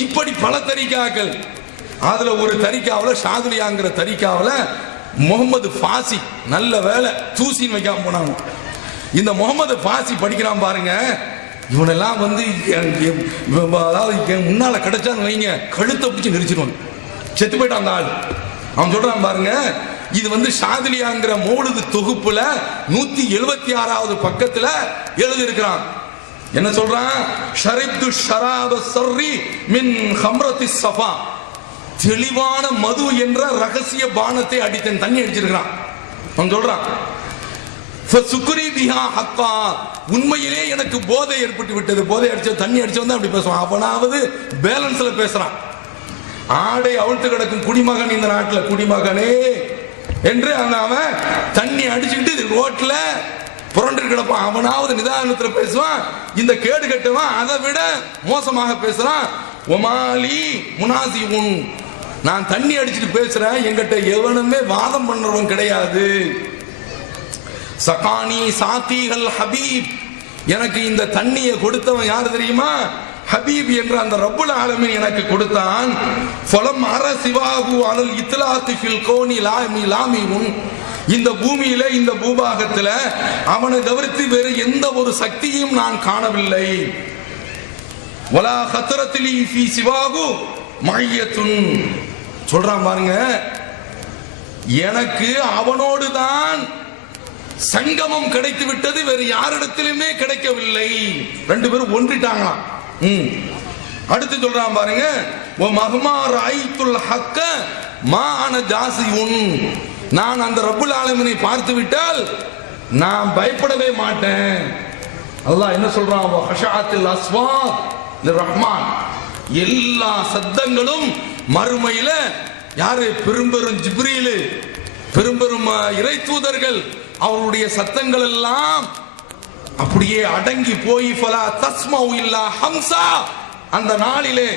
இப்படி பல தரிக்காக்கள். அதுல ஒரு தரிக்காவில், ஷாதுலியாங்கிற தரிக்காவில் முகமது ஃபாசி, நல்ல வேலை தூசின்னு வைக்காம போனாங்க. இந்த முகமது ஃபாசி படிக்கிறான் பாருங்க. இவனெல்லாம் அதாவது முன்னால கிடைச்சான்னு வைங்க, கழுத்தை பிடிச்சி நெரிச்சிருவான், செத்து போயிட்டான் அந்த ஆள். அவன் சொல்றான் பாருங்க, இது ஷாதிலியாங்கிற மௌலிது தொகுப்புல 176வது பக்கத்துல எழுதி இருக்கிறான். என்ன சொல்றான், ஷரிப்து ஷராப ஸர்ரி மின் ஹம்ரத்தி ஸஃபா, தெளிவான மது என்ற ரகசிய பானத்தை அடித்தேன், தண்ணி அடிச்சிருக்கிறான். அவன் சொல்றான், ஃபசுக்ரி பிஹா ஹக்கா, உண்மையிலே எனக்கு போதை ஏற்பட்டு விட்டது. போதை அடிச்ச தண்ணி அடிச்சவன் தான் அப்படி பேசுவான். அவனாவது பேலன்ஸ்ல பேசுறான். ஆடை அவிழ்த்து கிடக்கும் குடிமகன் இந்த நாட்டில், குடிமகனே என்று அவன் தண்ணி அடிச்சுக்கிட்டு ரோட்ல புரண்டு கிடப்பான். அவனாவது நிதானத்தில் பேசுவான். இந்த கேடு கட்டுவான் அதை விட மோசமாக பேசுறான். ஒமாலி முனாசி உன், நான் தண்ணி அடிச்சுட்டு பேசுறேன், என்கிட்ட எவனுமே வாதம் பண்றவன் கிடையாது. சகானி சாத்திகள் ஹபீப், எனக்கு இந்த தண்ணியை கொடுத்தவன் யாரு தெரியுமா, ஹபீப் என்ற அந்த ரப்புல் ஆலமீன் எனக்கு கொடுத்தான். ஃபலம் அரசிவாகு அலல் இத்லாத்தி ஃபில் கௌனி லாமி லாமிஉன், இந்த பூமியில இந்த பூபாகத்துல அவனை தவிர்த்து வேறு எந்த ஒரு சக்தியும் நான் காணவில்லை. வலா ஹத்ரத்லி ஃபீ சிவாகு மய்யத்துன், சொல்றான் பாருங்க, எனக்கு அவனோடு தான் சங்கமம் கிடைத்து விட்டது, வேறு யாரிடத்திலுமே கிடைக்கவில்லை. ரெண்டு பேரும் ஒன்றிட்டாங்களாம். அடுத்து சொல்றான் பாருங்க, ஓ மஹ்மா ராயித்துல் ஹக்க மா அன ஜாசிஉன், நான் அந்த ரப்புல் ஆலமீனை பார்த்து விட்டால் நான் பயப்படவே மாட்டேன். அல்லாஹ் என்ன சொல்றான், வ ஹஷஅத்தில் அஸ்வாத் லிர்ரஹ்மான், எல்லா சத்தங்களும் மறுமையில யாரு, பெரும்பெரும் ஜிப்ரீல், பெரும்பெரும் இறை தூதர்கள், அவருடைய சத்தங்கள் எல்லாம் அப்படியே அடங்கி போய் ஃபலா தஸ்மஉ இல்லா ஹம்சா, அந்த நாளிலே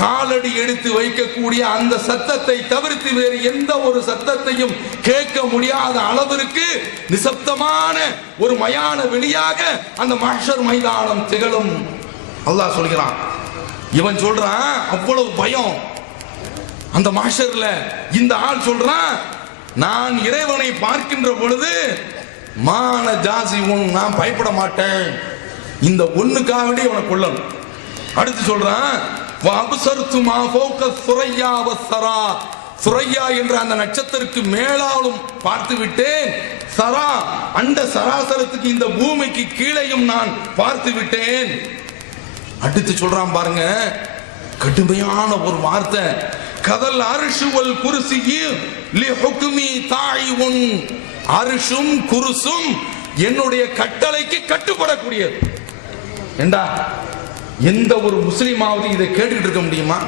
காலடி எடுத்து வைக்கக்கூடிய அந்த சத்தத்தை தவிர்த்து வேறு எந்த ஒரு சத்தத்தையும் கேட்க முடியாத அளவிற்கு நிசப்தமான ஒரு மயான வெளியாக அந்த மஹ்ஷர் மைதானம் திகழும். அல்லாஹ் சொல்கிறான். இவன் சொல்றான் அவ்வளவு பயம் அந்த மஹ்ஷர்ல. இந்த ஆள் சொல்றான், நான் இறைவனை பார்க்கின்ற பொழுது மான ஜாசி உன், நான் பயப்பட மாட்டேன். இந்த ஒண்ணுக்காக வேண்டி இவனை கொல்லணும். அடுத்து சொல்றான், வஅப்ஸர்துமா ஃபௌக ஸுரையா வஸ்ஸரா, ஸுரையா என்ற அந்த நட்சத்திரத்துக்கு மேலாலும் பார்த்து விட்டேன். சரா, அண்ட சராசரத்துக்கு இந்த பூமிக்கு கீழையும் நான் பார்த்து விட்டேன். அடுத்து சொல்றான் பாருங்க, கடுமையான ஒரு வார்த்தை, கதல் அர்ஷு வல் குர்ஸி லி ஹுக்மி தாயிஉன், அர்ஷும் குர்ஸும் என்னுடைய கட்டளைக்கு கட்டுப்படக்கூடியது. ஏண்டா, எந்த ஒரு முஸ்லிமாவது இதை கேட்டுக்கிட்டு இருக்க முடியுமா?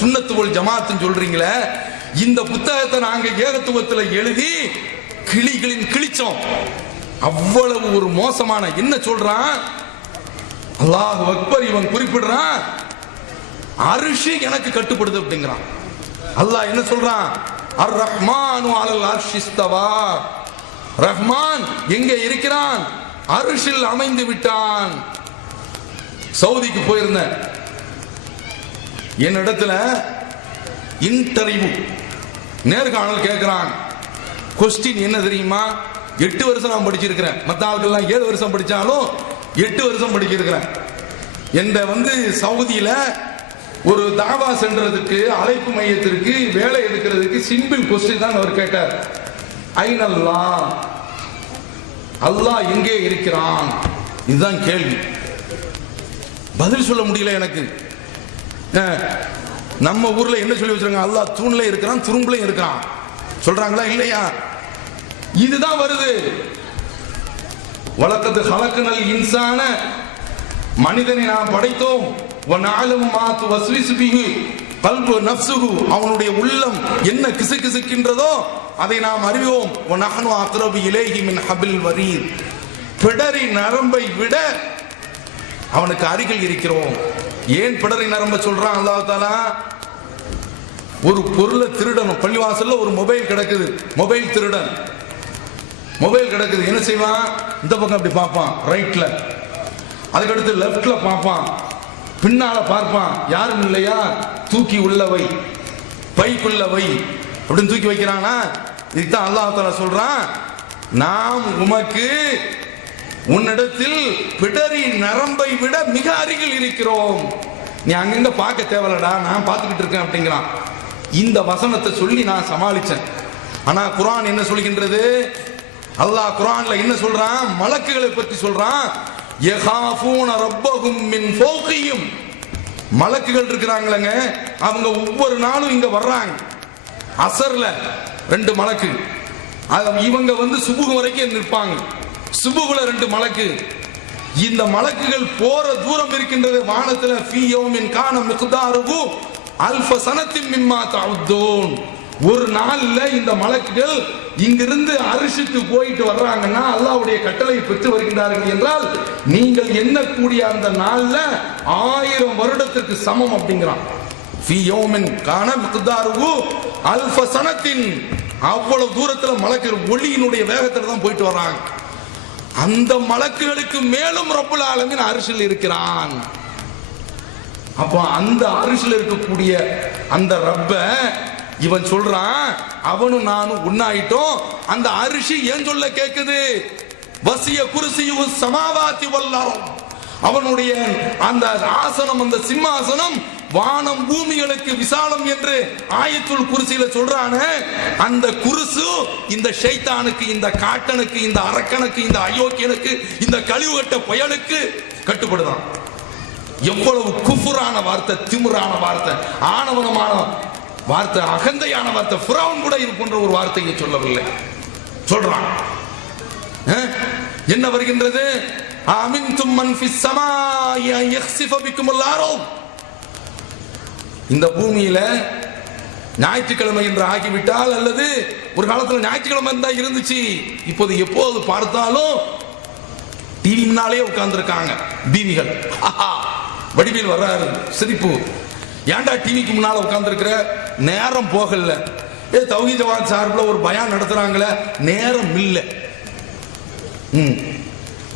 சுன்னத்து வல் ஜமாத்துன்னு சொல்றீங்களே, இந்த புத்தகத்தை நாங்க ஏகத்துவத்தில் எழுதி கிளிகளின் கிழிச்சோம். அவ்வளவு ஒரு மோசமான, என்ன சொல்றான், அல்லாஹ் அக்பர், இவன் குறிப்பிடுறான் அர்ஷ் எனக்கு கட்டுப்படுது அப்படிங்கிறான். அல்லாஹ் என்ன சொல்றான், அர் ரஹ்மானு அலல் அர்ஷ் இஸ்தவா, ரஹ்மான் எங்கே இருக்கிறான், அரிசில் அமைந்து விட்டான். சவுதிக்கு போயிருந்தேன். என்னிடத்துல இன்டர்வியூ நேர்காணல் கேட்கிறான். கொஸ்டின் என்ன தெரியுமா? 8 வருஷம் நான் படிச்சிருக்கிறேன். மற்ற ஆட்கள்லாம் 7 வருஷம் படிச்சாலும் 8 வருஷம் படிச்சிருக்கிறேன். எந்த சவுதியில ஒரு தாவா சென்றதுக்கு அழைப்பு மையத்திற்கு வேலை எடுக்கிறதுக்கு சிம்பிள் கொஸ்டின் தான் அவர் கேட்டார். ஐனல்லா, அல்லாஹ் எங்கே இருக்கிறான்? இதுதான் கேள்வி. பதில் சொல்ல முடியல எனக்கு. நம்ம ஊர்ல என்ன சொல்லி வச்சிருக்காங்க? அல்லாஹ் தூண்ல இருக்கிறான், துரும்புல இருக்கிறான் சொல்றாங்களா இல்லையா? இதுதான் வருது. வலக்கத்து ஹலக்கனல் இன்சான, மனிதனை நாம் படைத்தோம். வனஅலமு மா துவஸ்விசு பிஹி கல்பு நஃப்ஸுஹு, அவனுடைய உள்ளம் என்ன கிசுகிசுக்கின்றதோ அதை நாம் அறிவோம். வனஹனு அக்ரபு இலைஹி மின் ஹபில் வரீத், பிடரி நரம்பை விட அவனுக்கு அருகில் இருக்கிறோம். ஏன் பிடரி நரம்ப சொல்றான் அல்லாஹ் தஆலா? ஒரு பொருளை திருடணும். பள்ளிவாசல்ல ஒரு மொபைல் கிடக்குது, மொபைல் திருடன் மொபைல் கிடக்குது. என்ன செய்வான்? இந்த பக்கம் அப்படி பார்ப்பான், ரைட்ல. அதுக்கடுத்து லெப்ட்ல பார்ப்பான், பின்னால பார்ப்பான், யாரும் இல்லையா, தூக்கி உள்ளவை, பைக்குள்ளவை அப்படின்னு தூக்கி வைக்கிறானா? இதுதான் அல்லாஹ் தஆலா சொல்றான், நாம் உமக்கு உன்னிடத்தில் பிடரி நரம்பை விட மிக அருகில் இருக்கிறோம். நீ அங்கங்க பார்க்க தேவையில்லடா, நான் பார்த்துக்கிட்டு இருக்கேன் அப்படிங்கிறான். இந்த வசனத்தை சொல்லி நான் சமாளிச்சேன். ஆனா குர்ஆன் என்ன சொல்கின்றது? அல்லாஹ் குர்ஆன்ல என்ன சொல்றான்? மலக்குகளை பற்றி சொல்றான். யகாஃபூன ரப்பஹும் மின் ஃபௌகிஹிம், மலக்குகள் இருக்கிறாங்களங்க, அவங்க ஒவ்வொரு நாளும் இங்க வர்றாங்க. அசர்ல 2 மலக்கு, இவங்க சுபுகு வரைக்கும் நிற்பாங்க. சுபுகுல 2 மலக்கு. இந்த மலக்குகள் போற தூரம் இருக்கின்றது வானத்துல. ஃபீ யௌமின் கான மிக்தாருஹு அல்ஃப சனத்தின் மிம்மா தஅுத்தூன். ஒரு நாள்ல இந்த மலக்குகள் இங்கிருந்து அரிசிக்கு போயிட்டு வர்றாங்கன்னா அல்லாஹ்வுடைய கட்டளை பெற்று வருகின்றார்கள் என்றால் நீங்கள் எண்ணக்கூடிய அந்த நாள்ல 1000 வருடத்திற்கு சமம் அப்படிங்கிறான். ஃபீ யௌமின் கான மிக்தாருஹு அல்ஃப சனத்தின், அவ்வளவு தூரத்துல மலக்குகள் ஒளியினுடைய வேகத்துல தான் போயிட்டு வர்றாங்க. அந்த மலக்குகளுக்கு மேலும் ரப்புல் ஆலமீன் அரிசில் இருக்கிறான். அப்ப அந்த அரிசில் இருக்கக்கூடிய அந்த ரப்ப இவன் சொல்றான், அவனும் நானும் உண்ணாயிட்டோம். அந்த அரிசி ஏன் சொல்ல கேக்குது? வசிய குர்சியு சமாவாதி வல் அர்த், அவனுடைய அந்த ஆசனம், அந்த சிம்மாசனம் வானம் பூமிகளுக்கு விசாலம் என்று ஆயத்துல் குர்சியில சொல்றானே, அந்த குர்சு இந்த ஷைத்தானுக்கு, இந்த காட்டனுக்கு, இந்த அரக்கனுக்கு, இந்த அயோக்கியனுக்கு, இந்த கழிவுகட்ட பயலுக்கு கட்டுப்படுதான். எவ்வளவு குஃபுரான வார்த்தை, திமிரான வார்த்தை, ஆணவனமான வார்த்தை, அகந்தையான வார்த்தை. ஃபிரௌன் கூட இது போன்ற ஒரு வார்த்தையை சொல்லவில்லை, சொல்றான். என்ன வருகின்றது? அமின்தும் மன் ஃபிஸ் ஸமாஇ அன் யக்ஸிஃப பிக்குமுல் அர்த், இந்த பூமியில ஞாயிற்றுக்கிழமை என்று ஆகிவிட்டால், அல்லது ஒரு காலத்தில் ஞாயிற்றுக்கிழமை தான் இருந்துச்சு, இப்போது எப்போது பார்த்தாலும் டிவி முன்னாலே உட்கார்ந்துருக்காங்க பீவிகள். வடிவில் வர்றாரு, சிரிப்பு. ஏன்டா டிவிக்கு முன்னால உட்கார்ந்துருக்கிற? நேரம் போகல. தௌஹீத் ஜமாத் சார்பில் ஒரு பயான் நடத்துறாங்களே, நேரம் இல்லை.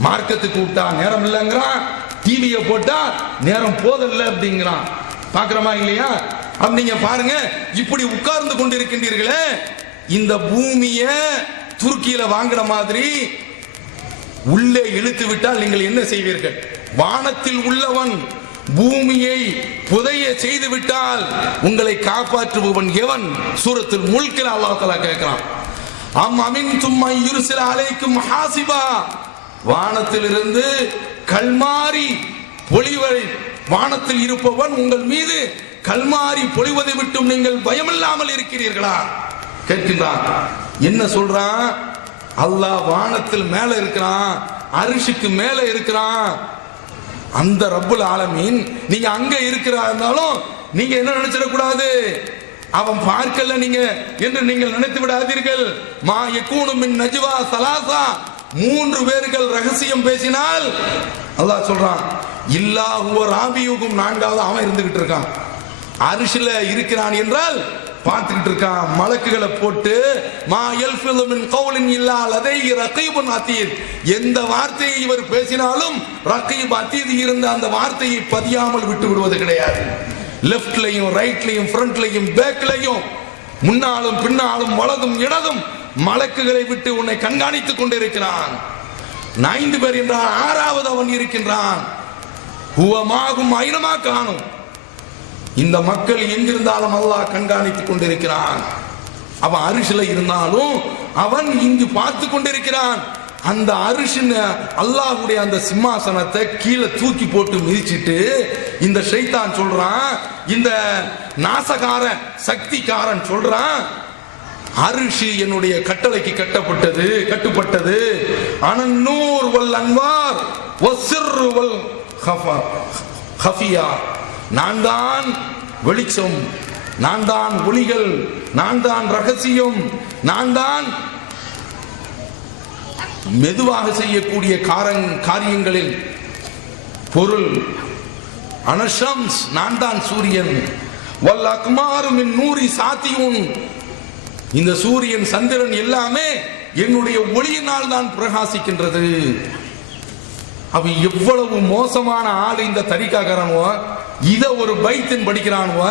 மார்க்கத்துக்கு விட்டா நேரம் இல்லைங்கிறான், டிவியை போட்டா நேரம் போதல்ல அப்படிங்கிறான். பாக்குறமா இல்லையா? நீங்க பாருங்க, இப்படி உட்கார்ந்து கொண்டிருக்கின்றீர்களே, இந்த பூமிய துருக்கியில வாங்குற மாதிரி உள்ளே இழுத்து விட்டால் நீங்கள் என்ன செய்வீர்கள்? வானத்தில் உள்ளவன் பூமியை புதைய செய்து விட்டால் உங்களை காப்பாற்றுபவன் எவன்? சூரத்துல் முல்கில் அல்லாஹ் தஆலா கேட்கிறான். அம் அமின்தும் அன் யுர்சில அலைக்கும் ஹாசிபா, வானத்திலிருந்து கல்மாரி பொழிவதை, வானத்தில் இருப்பவன் உங்கள் மீது கல்மாரி பொழிவதை விட்டும் நீங்கள் பயமில்லாமல் இருக்கிறீர்களா கேட்கின்றான். என்ன சொல்றான்? அல்லாஹ் வானத்தில் மேல இருக்கிறான், அரிசிக்கு மேல இருக்கிறான். அந்த ரப்புல் ஆலமீன் நீங்க அங்க இருக்கிறாலும் நீங்க என்ன நினைச்சிடக்கூடாது, அவன் பார்க்கல நீங்க என்று நீங்கள் நினைத்து விடாதீர்கள். மா யகூனு மின் நஜ்வா ஸலாஸா, 3 பேர்கள் ரகசியம் பேசினால் அல்லாஹ் சொல்றான், இல்லா ஹுவ ராபியுகும், 4வது அவன் இருந்துகிட்டு இருக்கான். அரிசில இருக்கிறான் என்றால் பார்த்துக்கிட்டு இருக்கான். மலக்குகளை போட்டு மா யல்ஃபிது மின் கௌலின் இல்லா லதைஹி ரகீபுன் அதீத், எந்த வார்த்தையை இவர் பேசினாலும் ரகீப் அதீத் இருந்த அந்த வார்த்தையை பதியாமல் விட்டு விடுவது கிடையாது. லெஃப்ட்லையும் ரைட்லையும் ஃப்ரண்ட்லையும் பேக்லையும் முன்னாலும் பின்னாலும் வலதும் இடதும் மலக்குகளை விட்டு உன்னை கண்காணித்துக் கொண்டிருக்கிறான். 5 பேர் என்றால் 6வது அவன் இருக்கின்றான். ஹுவமாகும் ஐனமா காணும், இந்த மக்கள் எங்கிருந்தாலும் அல்லாஹ் கண்காணித்துக் கொண்டிருக்கிறான். அவன் அரிசில இருந்தாலும் அவன் இங்கு பார்த்து கொண்டிருக்கிறான். அந்த அரிசின் அல்லாஹ்வுடைய அந்த சிம்மாசனத்தை கீழே தூக்கி போட்டு மிதிச்சிட்டு இந்த ஷைத்தான் சொல்றான், இந்த நாசகாரன் சக்திகாரன் சொல்றான், அரிசி என்னுடைய கட்டளைக்கு கட்டுப்பட்டது. அனன்னூர் வல் அன்வார் வஸ்ஸிர் வல் ஹஃபியா, நான் தான் வெளிச்சம், நான் தான் ஒளிகள், நான் தான் ரகசியம், நான் தான் மெதுவாக செய்யக்கூடிய காரியங்களில் பொருள். அனஷம்ஸ், நான் தான் சூரியன். வல் அக்மாரு மின் நூரி சாத்தியுன், இந்த சூரியன் சந்திரன் எல்லாமே என்னுடைய ஒளியினால் தான் பிரகாசிக்கின்றது. அவ எவ்வளவு மோசமான ஆள் இந்த தரிகாக்காரன்வோ, இத ஒரு பைத்தின் படிக்கிறான்வோ.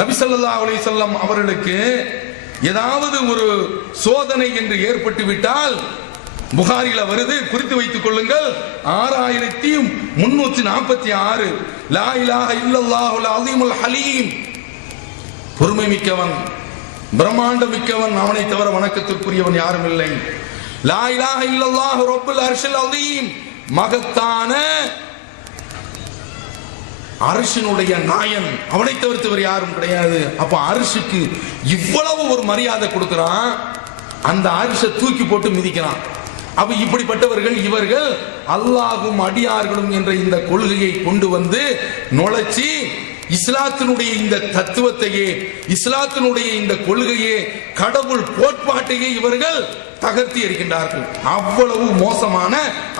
நபி ஸல்லல்லாஹு அலைஹி வஸல்லம் அவர்களுக்கு ஏதாவது ஒரு சோதனை என்று ஏற்பட்டு விட்டால், புகாரில வருது, குறித்து வைத்துக் கொள்ளுங்கள், 6346 லா இலாஹ இல்லல்லாஹுல் அஸீமுல் ஹலீம், பொறுமை மிக்கவன், பிரம்மாண்ட மிக்கவன், அவனை தவிர வணக்கத்திற்குரியவன் யாரும் இல்லை. லா இலாஹ இல்லல்லாஹு ரப்புல் அர்ஷில் அஸீம், மகத்தான அரிசினுடைய நாயன், அவனை தவிர்த்தவர் யாரும் கிடையாது. அப்ப அரிசிக்கு இவ்வளவு ஒரு மரியாதை கொடுக்கிறான், அந்த அரிசை தூக்கி போட்டு மிதிக்கிறான். அப்ப இப்படிப்பட்டவர்கள் இவர்கள் அல்லாஹ்வும் அடியார்களும் என்ற இந்த கொள்கையை கொண்டு வந்து நுழைச்சி இஸ்லாத்தினுடைய இந்த தத்துவத்தையே, இஸ்லாத்தினுடைய இந்த கொள்கையே, கடவுள் கோட்பாட்டையே இவர்கள் தகர்த்தி இருக்கின்றார்கள். அவ்வளவு மோசமான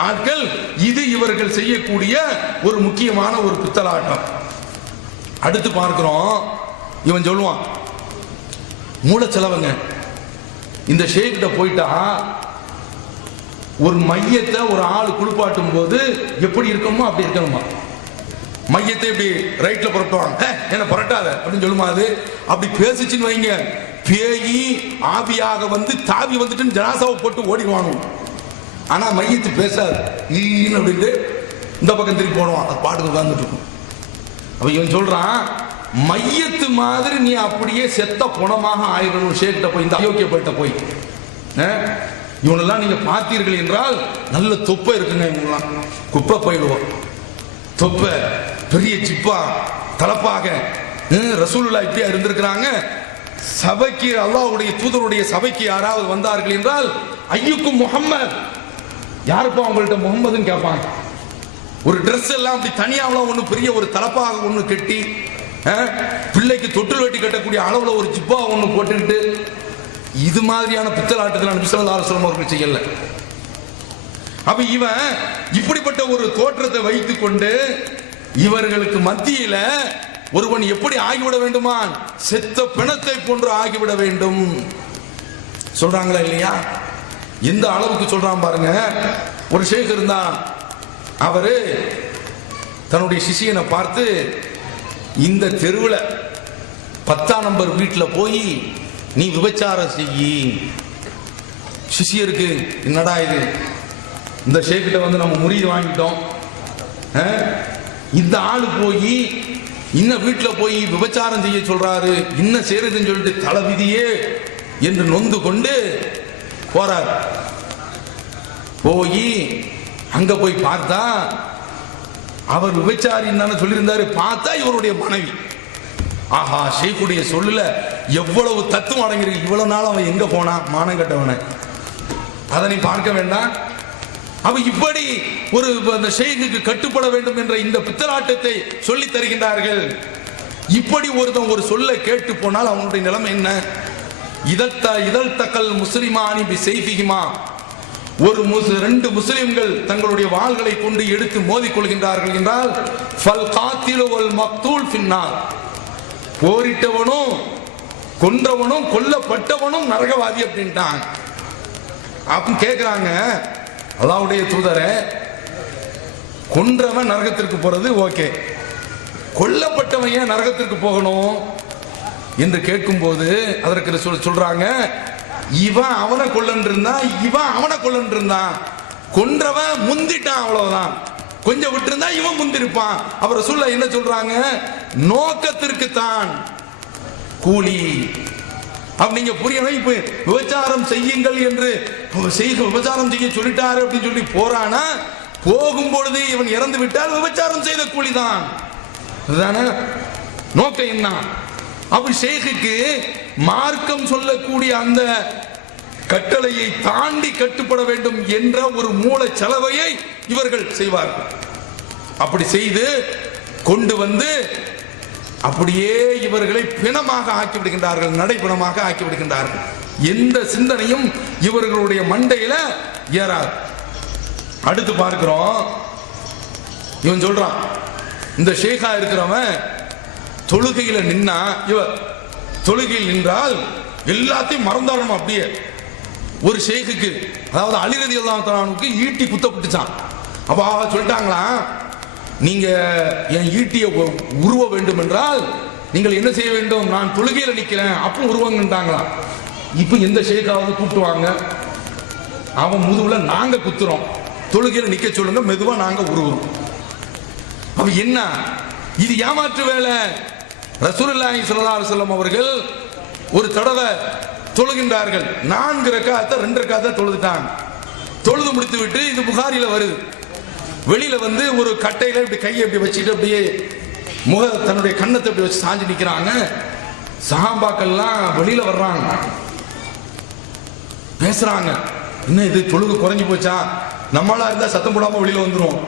ஆட்கள். இது இவர்கள் செய்யக்கூடிய ஒரு முக்கியமான ஒரு பித்தலாட்டம். அடுத்து பார்க்கிறோம், இவன் சொல்லுவான், மூலச்செலவங்க, இந்த ஷேக்கிட்ட போயிட்டா ஒரு மையத்தை ஒரு ஆள் குளிப்பாட்டும் போது எப்படி இருக்கணுமோ அப்படி இருக்கணுமா. மையத்தை இப்படி ரைட்ல புரட்டுவாங்க, என்ன புரட்டாத அப்படின்னு சொல்லுமா. அது அப்படி பேசிச்சுன்னு வைங்க, பேயி ஆவியாக வந்து தாவி வந்துட்டு ஜனாசாவை போட்டு ஓடிடுவானு. ஆனா மையத்து பேசாது, ஈன்னு அப்படின்ட்டு இந்த பக்கம் திருப்பி போடுவான், அது பாட்டுக்கு உட்கார்ந்துட்டு இருக்கும். அப்ப இவன் சொல்றான், மையத்து மாதிரி நீ அப்படியே செத்த புணமாக ஆயிடணும் ஷேக்கிட்ட போய், இந்த அயோக்கியப்பட்ட போய். இவனெல்லாம் நீங்க பார்த்தீர்கள் என்றால் நல்ல தொப்பை இருக்குங்க, இவங்கெல்லாம் குப்பை போயிடுவோம். தொப்பை, பெரிய ஜிப்பா, தலப்பாக, ரசூலுல்லாஹ் இப்படியா இருந்திருக்கிறாங்க. சபைக்கு, அல்லாஹ்வுடைய தூதருடைய சபைக்கு யாராவது வந்தார்கள் என்றால், ஐயுக்கும் முஹம்மத், யாருப்பா உங்கள்ட்ட முகம்மதுன்னு கேட்பாங்க. ஒரு ட்ரெஸ் எல்லாம் அப்படி தனியாவெல்லாம் ஒண்ணு பெரிய ஒரு தலப்பாக ஒண்ணு கட்டி, பிள்ளைக்கு தொட்டில் வெட்டி கட்டக்கூடிய அளவுல ஒரு ஜிப்பா ஒண்ணு போட்டுக்கிட்டு, இது மாதிரியான பித்தலாட்டத்தில் நபி ஸல்லல்லாஹு அலைஹி வஸல்லம் அவர்கள் செய்யல. அப்ப இவன் இப்படிப்பட்ட ஒரு தோற்றத்தை வைத்துக் கொண்டு இவர்களுக்கு மத்தியில ஒருவன் எப்படி ஆகிவிட வேண்டுமா, செத்த பிணத்தை போன்று ஆகிவிட வேண்டும் சொல்றாங்களா இல்லையா? எந்த அளவுக்கு சொல்றான் பாருங்க. ஒரு ஷேக் இருந்தான், அவரு தன்னுடைய சிஷியனை பார்த்து, இந்த தெருவில் 10ஆம் நம்பர் வீட்டில் போய் நீ விபச்சாரம் செய்யி. சிஷியருக்கு என்னடா இது, இந்த ஷேக்கிட்ட வந்து நம்ம முறியீடு வாங்கிட்டோம், இந்த ஆளு போய் இன்னும் வீட்டில் போய் விபச்சாரம் செய்ய சொல்றாரு, இன்னும் செய்யறதுன்னு சொல்லிட்டு தலைவிதியே என்று நொந்து கொண்டு போறார். போய் அங்க போய் பார்த்தா அவர் விபச்சாரின்னு தானே சொல்லியிருந்தாரு, பார்த்தா இவருடைய மனைவி. ஆஹா, ஷேக்குடைய சொல்லுல எவ்வளவு தத்துவம் அடங்கியிருக்கு. இவ்வளவு நாள் அவன் எங்க போனா, மானம் கட்டவன, அதை நீ பார்க்க வேண்டாம். அவ இப்படி ஒரு அந்த ஷேக்குக்கு கட்டுப்பட வேண்டும் என்ற இந்த பித்தலாட்டத்தை சொல்லி தருகின்றார்கள். இப்படி ஒருத்தன் ஒரு சொல்ல கேட்டு போனால் அவனுடைய நிலைமை என்ன? இதழ் தக்கல் முஸ்லிமானி பி செய்ஃபிஹிமா, ஒரு 2 முஸ்லிம்கள் தங்களுடைய வாள்களை கொண்டு எடுத்து மோதிக் கொள்கின்றார்கள் என்றால், ஃபல் காத்திலு வல் மக்தூல் ஃபின்னார், போரிட்டவனும் கொன்றவனும் கொல்லப்பட்டவனும் நரகவாதி அப்படின்ட்டாங்க. அப்ப கேக்குறாங்க, அல்லாஹ்வுடைய தூதரே, கொன்றவன் நரகத்திற்கு போறது ஓகே, கொல்லப்பட்டவன் ஏன் நரகத்திற்கு போகணும் என்று கேட்கும்போது அதற்கு சொல்றாங்க, இவன் அவனை கொல்லன் இருந்தான், இவன் அவனை கொல்லன் இருந்தான், கொன்றவன் முந்திட்டான், அவ்வளவுதான். கொஞ்சம் விட்டு இருந்தா இவன் முந்திருப்பான். அவர் சொல்ல என்ன சொல்றாங்க, நோக்கத்திற்கு தான் கூலி. அப்ப நீங்க புரியணும். இப்ப விபச்சாரம் செய்யுங்கள் என்று விபச்சாரம் செய்ய சொல்லிட்டாரு அப்படின்னு சொல்லி போறானா, போகும்பொழுது இவன் இறந்து விட்டால் விபச்சாரம் செய்த கூலிதான். அதுதானே நோக்கம். என்ன அப்படி ஷேக்குக்கு மார்க்கம் சொல்லக்கூடிய அந்த கட்டளையை தாண்டி கட்டுப்பட வேண்டும் என்ற ஒரு மூல செலவையை இவர்கள் செய்வார்கள். அப்படி செய்து கொண்டு வந்து அப்படியே இவர்களை பிணமாக ஆக்கி விடுகின்றார்கள், நடைபிணமாக ஆக்கி விடுகின்றார்கள். எந்த சிந்தனையும் இவர்களுடைய மண்டையில ஏறாது. அடுத்து பார்க்கிறோம், இவன் சொல்றான், இந்த ஷேகா இருக்கிறவன் தொழுகையில நின்னா, இவ தொழுகையில் நின்றால் எல்லாத்தையும் மறந்தாலும். அப்படியே ஒரு ஷேக்குக்கு, அதாவது அலி ரலியல்லாஹு தஆலாவுக்கு ஈட்டி குத்தப்பட்டுச்சான். அப்ப சொல்லிட்டாங்களா, நீங்க என் ஈட்டியை உருவ வேண்டும் என்றால் நீங்கள் என்ன செய்ய வேண்டும், நான் தொழுகையில நிக்கிறேன் அப்போ உருவங்கன்றாங்களா. இப்ப எந்த ஷேக்காவது கூப்பிட்டுவாங்க, அவன் முதுகுல நாங்க குத்துறோம், தொழுகையில நிக்க சொல்லுங்க, மெதுவா நாங்க உருவோம். அப்ப என்ன இது ஏமாற்று வேலை. ரசூலுல்லாஹி ஸல்லல்லாஹு அலைஹி வஸல்லம் அவர்கள் ஒரு தடவை தொழுகின்றார்கள், 4 ரக்காத்தை 2 ரக்காத்தை தொழுதுட்டாங்க. தொழுது முடித்து விட்டு, இது புகாரில வருது, வெளியில வந்து ஒரு கட்டையில இப்படி கையை இப்படி வச்சுட்டு அப்படியே தன்னுடைய கண்ணத்தை இப்படி வச்சு சாஞ்சு நிக்கிறாங்க. சஹாபாக்கள்லாம் வெளியில வர்றாங்க, பேசுறாங்க, என்ன இது தொழுகு குறைஞ்சு போச்சா, நம்மளா இருந்தா சத்தம் போடாம வெளியில வந்துரும்,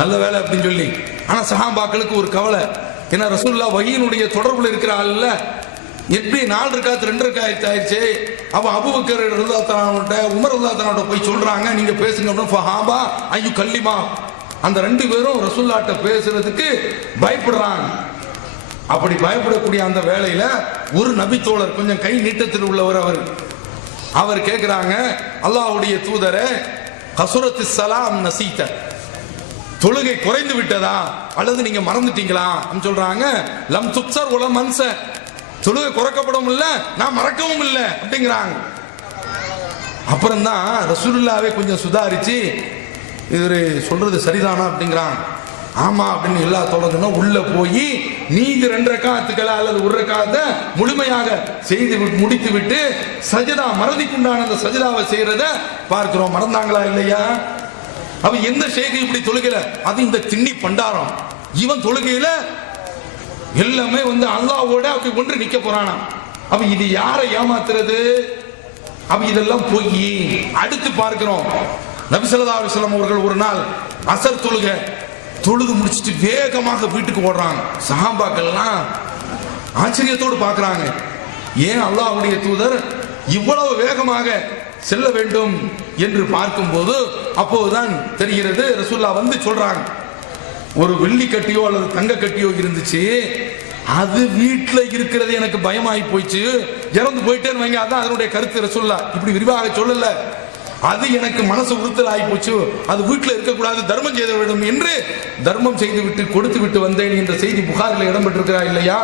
நல்ல வேலை அப்படின்னு சொல்லி. ஆனா சஹாபாக்களுக்கு ஒரு கவலை, ஏன்னா ரசூலுல்லாஹ் வஹீனுடைய தொடர்புல இருக்கிறாள்ல, எப்படி 4 ரக்காத் 2 ரக்காத் ஆயிடுச்சு. அப்ப அபூபக்கர் ரலியல்லாஹு தஆலா உமர் ரலியல்லாஹு தஆலா போய் சொல்றாங்க, நீங்க பேசுங்க அப்படின்னு. ஃபஹாபா ஐயு கல்லிமா, அந்த 2 பேரும் ரசூலுல்லாஹ்ட்ட பேசுறதுக்கு பயப்படுறாங்க. அப்படி பயப்படக்கூடிய அந்த வேளையில ஒரு நபி தோழர், கொஞ்சம் கை நீட்டத்தில் உள்ளவர், அவர் கேட்கிறாங்க, அல்லாஹ்வுடைய தூதரே, கஸரத்து ஸலாம் நஸீத, தொழுகை குறைந்து விட்டதா அல்லது நீங்க மறந்துட்டீங்களா சொல்றாங்க. லம் துக்ஸர் வல மன்ஸ, தொழுகை குறைக்கப்படும் இல்ல, நான் மறக்கவும் இல்லை அப்படிங்கிறாங்க. அப்புறம் தான் ரசூலுல்லாஹ்வே கொஞ்சம் சுதாரிச்சு, இவரு சொல்றது சரிதானா அப்படிங்கிறாங்க. ஆமா அப்படின்னு எல்லா தொடர்ந்துனா உள்ள போய் நீங்க 2 ரக்காத்துக்களை அல்லது 1 ரக்காத்தை முழுமையாக செய்து முடித்து விட்டு சஜதா, மறதிக்குண்டான அந்த சஜதாவை செய்யறத பார்க்கிறோம். மறந்தாங்களா இல்லையா? அவ எந்த ஷேக் இப்படி தொழுகையில, அது இந்த திண்ணி பண்டாரம், இவன் தொழுகையில எல்லாமே வந்து அல்லாஹ்வோட அப்படி ஒன்று நிக்க போறானா. அப்ப இது யாரை ஏமாத்துறது? அப்ப இதெல்லாம் போய் அடுத்து பார்க்கிறோம், நபி ஸல்லல்லாஹு அலைஹி வஸல்லம் அவர்கள் ஒரு நாள் அசர் தொழுது முடிச்சிட்டு வேகமாக வீட்டுக்கு ஓடுறாங்க. சஹாபாக்கள்லாம் ஆச்சரியத்தோடு பார்க்கறாங்க, ஏன் அல்லாஹ்வுடைய தூதர் இவ்வளவு வேகமாக செல்ல வேண்டும் என்று பார்க்கும்போது அப்போதுதான் தெரிகிறது, ரசூலுல்லாஹ் வந்து சொல்றாங்க, ஒரு வெள்ளி கட்டியோ அல்லது தங்க கட்டியோ இருந்துச்சு, அது வீட்டுல இருக்கிறது எனக்கு பயமாயி போயிடுச்சு, இறந்து போயிட்டேன்னு வைங்க. அதான் அதனுடைய கருத்து. ரசூலுல்லாஹ் இப்படி விரிவாக சொல்லல, அது எனக்கு மனசு உறுத்தல் ஆகி போச்சு, அது வீட்டில் இருக்கக்கூடாது, தர்மம் செய்த வேண்டும் என்று தர்மம் செய்து விட்டு கொடுத்து விட்டு வந்தேன் என்ற செய்தி புகாரில் இடம்பெற்றிருக்கிறா இல்லையா?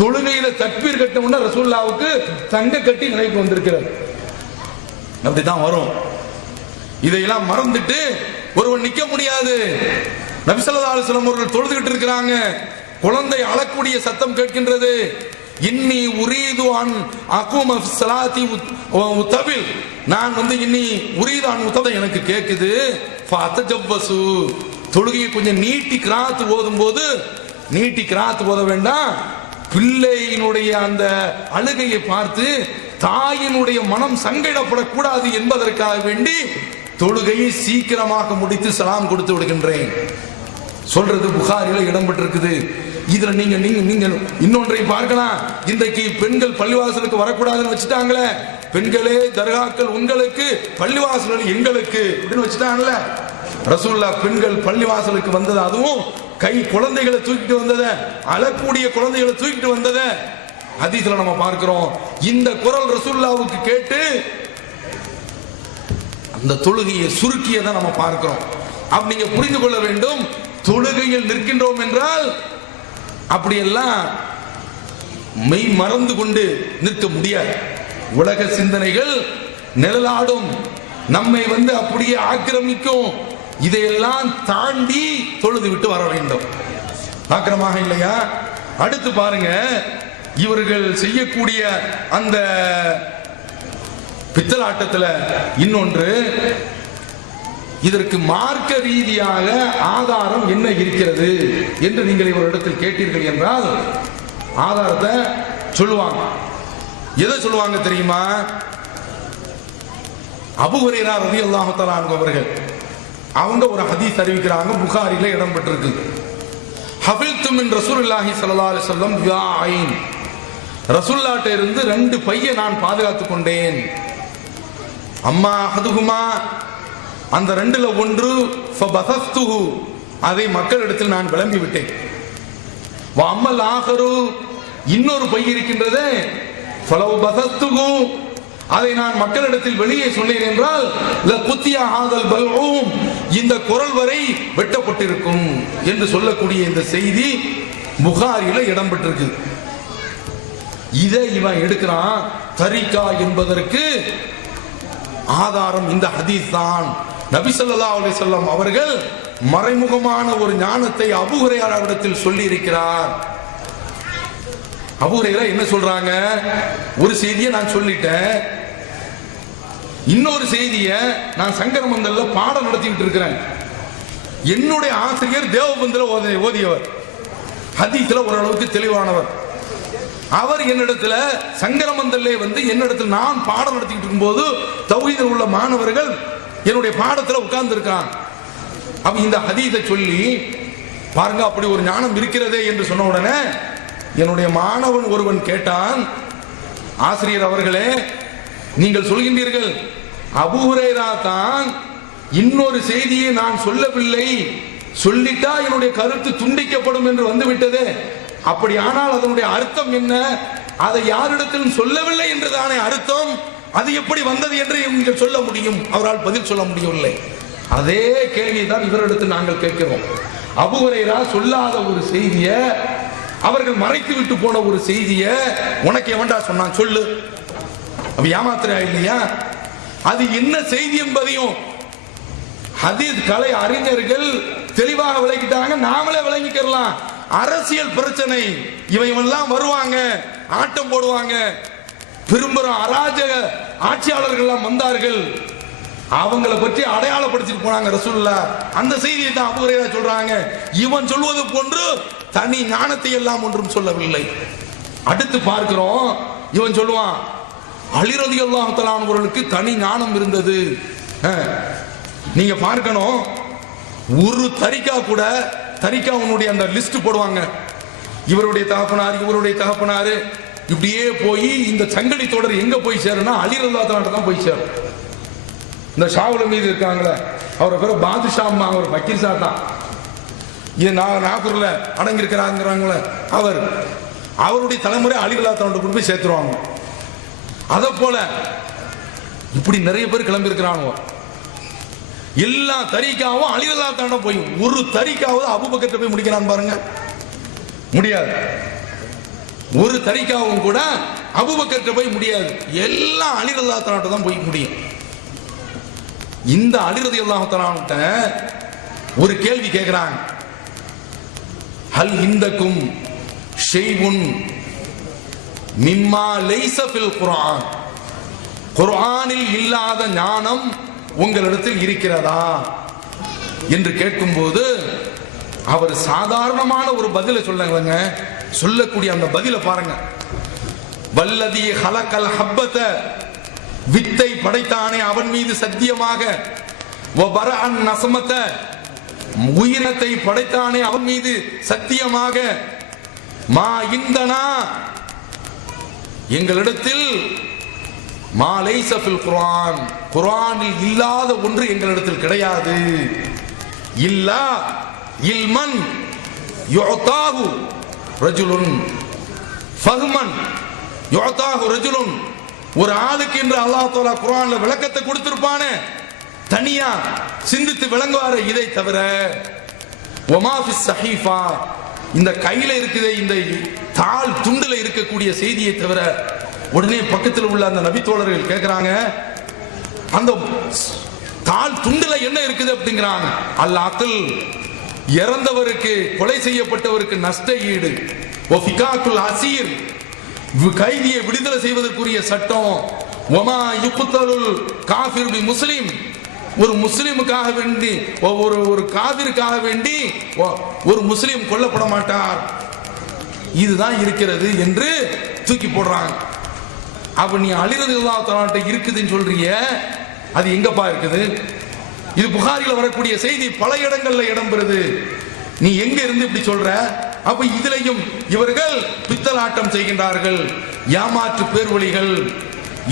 தொழுகையில தக்பீர் கட்டணும்னா ரசூலுல்லாஹ்வுக்கு தங்க கட்டி நினைப்பு வந்திருக்கிறது. அப்படிதான் வரும். இதையெல்லாம் மறந்துட்டு ஒருவன் நிக்க முடியாது. நபி ஸல்லல்லாஹு அலைஹி வஸல்லம் அவர்கள் தொழுதுகிட்டு இருக்கிறாங்க, குழந்தை அழக்கூடிய சத்தம் கேட்கின்றது. இன்னி உரீது அன் அகூம ஃபி ஸலாத்தி உத்தபில், நான் வந்து இன்னி உரீது அன் உத்தப எனக்கு கேக்குது. ஃபஅதஜவ்வசு, தொழுகையை கொஞ்சம் நீட்டி கிராத் ஓதும்போது, நீட்டி கிராத் ஓத வேண்டாம், பிள்ளையினுடைய அந்த அழுகையை பார்த்து தாயினுடைய மனம் சங்கடப்படக்கூடாது என்பதற்காக வேண்டி தொழுகையை சீக்கிரமாக முடித்து சலாம் கொடுத்து விடுகின்றேன் சொல்றது புகாரில இடம்பெற்றிருக்குது. இதுல நீங்க நீங்க நீங்க இன்னொன்றை பார்க்கலாம். இன்றைக்கு பெண்கள் பள்ளிவாசலுக்கு வரக்கூடாதுன்னு வச்சுட்டாங்களே, பெண்களே தர்காக்கள் உங்களுக்கு, பள்ளிவாசல்கள் எங்களுக்கு அப்படின்னு வச்சுட்டாங்கல்ல. ரசூலுல்லாஹ் பெண்கள் பள்ளிவாசலுக்கு வந்தது, அதுவும் கை குழந்தைகளை தூக்கிட்டு வந்தத, அழக்கூடிய குழந்தைகளை தூக்கிட்டு வந்தத ஹதீஸ்ல நம்ம பார்க்கிறோம். இந்த குரல் ரசூலுல்லாஹ்வுக்கு கேட்டு அந்த தொழுகையை சுருக்கியதை நம்ம பார்க்கிறோம். அப்ப நீங்க புரிந்து கொள்ள வேண்டும், தொழுகையில் நிற்கின்றோம் என்றால் அப்படியெல்லாம் மெய் மறந்து கொண்டு நிற்க முடியாது. உலக சிந்தனைகள் நிழலாடும், நம்மை அப்படியே ஆக்கிரமிக்கும். இதையெல்லாம் தாண்டி தொழுது விட்டு வர வேண்டும். ஆக்கிரமாக இல்லையா? அடுத்து பாருங்க, இவர்கள் செய்யக்கூடிய அந்த பித்தலாட்டத்தில் இன்னொன்று, இதற்கு மார்க்க ரீதியாக ஆதாரம் என்ன இருக்கிறது என்று நீங்கள் இவரிடத்தில் கேட்டீர்கள் என்றால் ஆதாரத்தை சொல்லுவாங்க. எதை சொல்லுவாங்க தெரியுமா? அபூ ஹுரைரா ரலியல்லாஹு தஆலா அன்ஹு அவர்கள் அவங்க ஒரு ஹதீஸ் அறிவிக்கிறாங்க, புகாரில இடம் பெற்றிருக்கு. ஹஃபில்து மின் ரசூலுல்லாஹி ஸல்லல்லாஹு அலைஹி வஸல்லம் யாயின், ரசூலுல்லாஹ்ட்ட இருந்து 2 பையை நான் பாதுகாத்துக் கொண்டேன். அம்மா அஹதுஹுமா, அந்த 2ல ஒன்று ஃபபதஸ்துஹு, அதை மக்களிடத்தில் நான் விளம்பி விட்டேன். வ அம்மல் ஆஹரு, இன்னொரு பை இருக்கின்றதே, ஃபலவ் பதஸ்துஹு, அதை நான் மக்களிடத்தில் வெளியே சொன்னேன் என்றால் லகுத்தியா ஹாதல் பல்ஊம், இந்த குரல் வரை வெட்டப்பட்டிருக்கும் என்று சொல்லக்கூடிய இந்த செய்தி புகாரில இடம் பெற்றிருக்கு. இதை இவன் எடுக்கிறான். தரிகா என்பதற்கு ஆதாரம் இந்த ஹதீஸ் தான். நபி ஸல்லல்லாஹு அலைஹி வஸல்லம் அவர்கள் மறைமுகமான ஒரு ஞானத்தை அபூ ஹுரைராவிடத்தில் சொல்லி இருக்கிறார். அபூ ஹுரைரா என்ன சொல்றாங்க? ஒரு செய்தியை நான் சொல்லிட்டேன், இன்னொரு செய்தியை நான் சங்கரமந்தல்ல பாடம் நடத்திட்டு இருக்கிறேன். என்னுடைய ஆசிரியர் தேவபந்தில் ஓதியவர், ஹதீஸ்ல ஓரளவுக்கு தெளிவானவர். அவர் என்னிடத்துல சங்கரமந்தல்லே என்னிடத்தில் நான் பாடம் நடத்திட்டு இருக்கும்போது தௌஹீதில் உள்ள மாணவர்கள் என்னுடைய பாடத்துல உட்கார்ந்து இருக்காங்க. அப்ப இந்த ஹதீஸை சொல்லி பாருங்க, அப்படி ஒரு ஞானம் இருக்கிறதே என்று சொன்ன உடனே என்னுடைய மாணவன் ஒருவன் கேட்டான், ஆசிரியர் அவர்களே, நீங்கள் சொல்கின்றீர்கள் அபூ ஹுரைரா தான் இன்னொரு செய்தியை நான் சொல்லவில்லை, சொல்லிட்டா என்னுடைய கருத்து துண்டிக்கப்படும் என்று வந்துவிட்டது, அப்படி ஆனால் அதனுடைய அர்த்தம் என்ன? அதை யாரிடத்திலும் சொல்லவில்லை என்றுதானே அர்த்தம், அது எப்படி வந்தது என்று நீங்கள் சொல்ல முடியும்? அவரால் பதில் சொல்ல முடியவில்லை. அதே கேள்வியை தான் இவரிடத்தில் நாங்கள் கேட்கிறோம். அபூ ஹுரைரா சொல்லாத ஒரு செய்தியை, அவர்கள் மறைத்து விட்டு போன ஒரு செய்தியை உனக்கு எவன்டா சொன்னான் சொல்லு. அப்ப ஏமாத்திரா இல்லையா? அது என்ன செய்தி என்பதையும் ஹதீஸ் கலை அறிஞர்கள் தெளிவாக விளக்கிட்டாங்க, நாமளே விளங்கிக்கலாம். அரசியல் பிரச்சனை, இவெல்லாம் வருவாங்க, ஆட்டம் போடுவாங்க, பெரும்பெரும் அராஜக ஆட்சியாளர்கள் வந்தார்கள், அவங்கள பற்றி அடையாளப்படுத்திட்டு போனாங்க ரசூலுல்லாஹ். அந்த செய்தியை தான் அபூ ஹுரைரா சொல்றாங்க. இவன் சொல்வது போன்று தனி ஞானத்தை எல்லாம் ஒன்றும் சொல்லவில்லை. அடுத்து பார்க்கிறோம், இவன் சொல்லுவான் அலி ரலியல்லாஹு தஆலா அவர்களுக்கு தனி ஞானம் இருந்தது. நீங்க பார்க்கணும், ஒரு தரிகா கூட, தரிகாவுடைய அந்த லிஸ்ட் போடுவாங்க, இவருடைய தகப்பனார் இவருடைய தகப்பனார் இப்படியே போய் இந்த சங்கடி தொடர் எங்க போய் சேரும்னா அலி ரலியல்லாஹு தஆலா தான் போய் சேரும். இந்த ஷாவுல மீது இருக்காங்களே, அவரை பேர் பாதுஷா, அவர் ஃபக்கீர் ஷா தான். இது நாகூர்ல அடங்கியிருக்கிறாங்கிறாங்களே, அவருடைய தலைமுறை அலி ரலியல்லாஹு தஆலா கொண்டு போய் சேர்த்துருவாங்க. அதை போல இப்படி நிறைய பேர் கிளம்பி இருக்கிறாங்க. எல்லா தரிகாவும் அலி ரலியல்லாஹு தஆலா போய், ஒரு தரிகாவது அபூபக்கர்ட்ட போய் முடிக்கிறான் பாருங்க, முடியாது. ஒரு தரிகாவும் கூட அபூபக்கர்ட்ட போய் முடியாது, எல்லாம் அலி ரலியல்லாஹு தஆலா தான் போய் முடியும். இந்த அலி ரலியல்லாஹு தஆலா ஒரு கேள்வி கேட்கிறாங்க, ஹல் இந்தக்கும் ஷைஉன் மிம்மா லைஸ ஃபில் குர்ஆன், குர்ஆனில் இல்லாத ஞானம் உங்களிடத்தில் இருக்கிறதா என்று கேட்கும்போது அவர் சாதாரணமான ஒரு பதிலை சொல்லுங்க. சொல்லக்கூடிய அந்த பதிலை பாருங்க. வல்லதி ஹலகல் ஹப்பத, வித்தை படைத்தானே அவன் மீது சத்தியமாக, வபரஅன் நஸமத, உயிரினத்தை படைத்தானே அவன் மீது சத்தியமாக, மா இந்தனா, எங்களிடத்தில் மா லைஸ ஃபில் குர்ஆன், குர்ஆனில் இல்லாத ஒன்று எங்களிடத்தில் கிடையாது. இல்லா இல்மன் யுஅதாஹு ரஜுலுன் ஃபஹ்மன் யுஅதாஹு ரஜுலுன், ஒரு ஆளுக்கு என்று அல்லாஹ் தஆலா குர்ஆன்ல விளக்கத்தை கொடுத்திருப்பானே, தனியா சிந்தித்து விளங்குவாரு. இதை தவிர வமா ஃபிஸ் ஸஹீஃபா, இந்த கையில இருக்குது இந்த தாள் துண்டுல இருக்கக்கூடிய செய்தியை தவிர, உடனே பக்கத்தில் உள்ள அந்த நபி தோழர்கள் கேட்கிறாங்க, அந்த தாள் துண்டுல என்ன இருக்குது அப்படிங்கிறாங்க. அல் அக்ல், இறந்தவருக்கு கொலை செய்யப்பட்டவருக்கு நஷ்ட ஈடு, ஒஃபிகாக்குல் அசீர், கைதியை விடுதலை செய்வதற்குரிய சட்டம், வமா யுக்தலுல் காஃபிர் பி முஸ்லிம், ஒரு முஸ்லிமுக்காக வேண்டி ஒரு காபிருக்காக வேண்டி ஒரு முஸ்லிம் கொல்லப்பட மாட்டார், இதுதான் இருக்கிறது என்று தூக்கி போடுறாங்க. அப்ப நீ அலி ரலியல்லாஹு தஆலா இருக்குதுன்னு சொல்றீங்க, அது எங்கப்பா இருக்குது? இது புகாரில வரக்கூடிய செய்தி, பல இடங்கள்ல இடம்பெறுது. நீ எங்க இருந்து இப்படி சொல்ற? அப்ப இதுலயும் இவர்கள் பித்தலாட்டம் செய்கின்றார்கள், ஏமாற்று பேர்வழிகள்.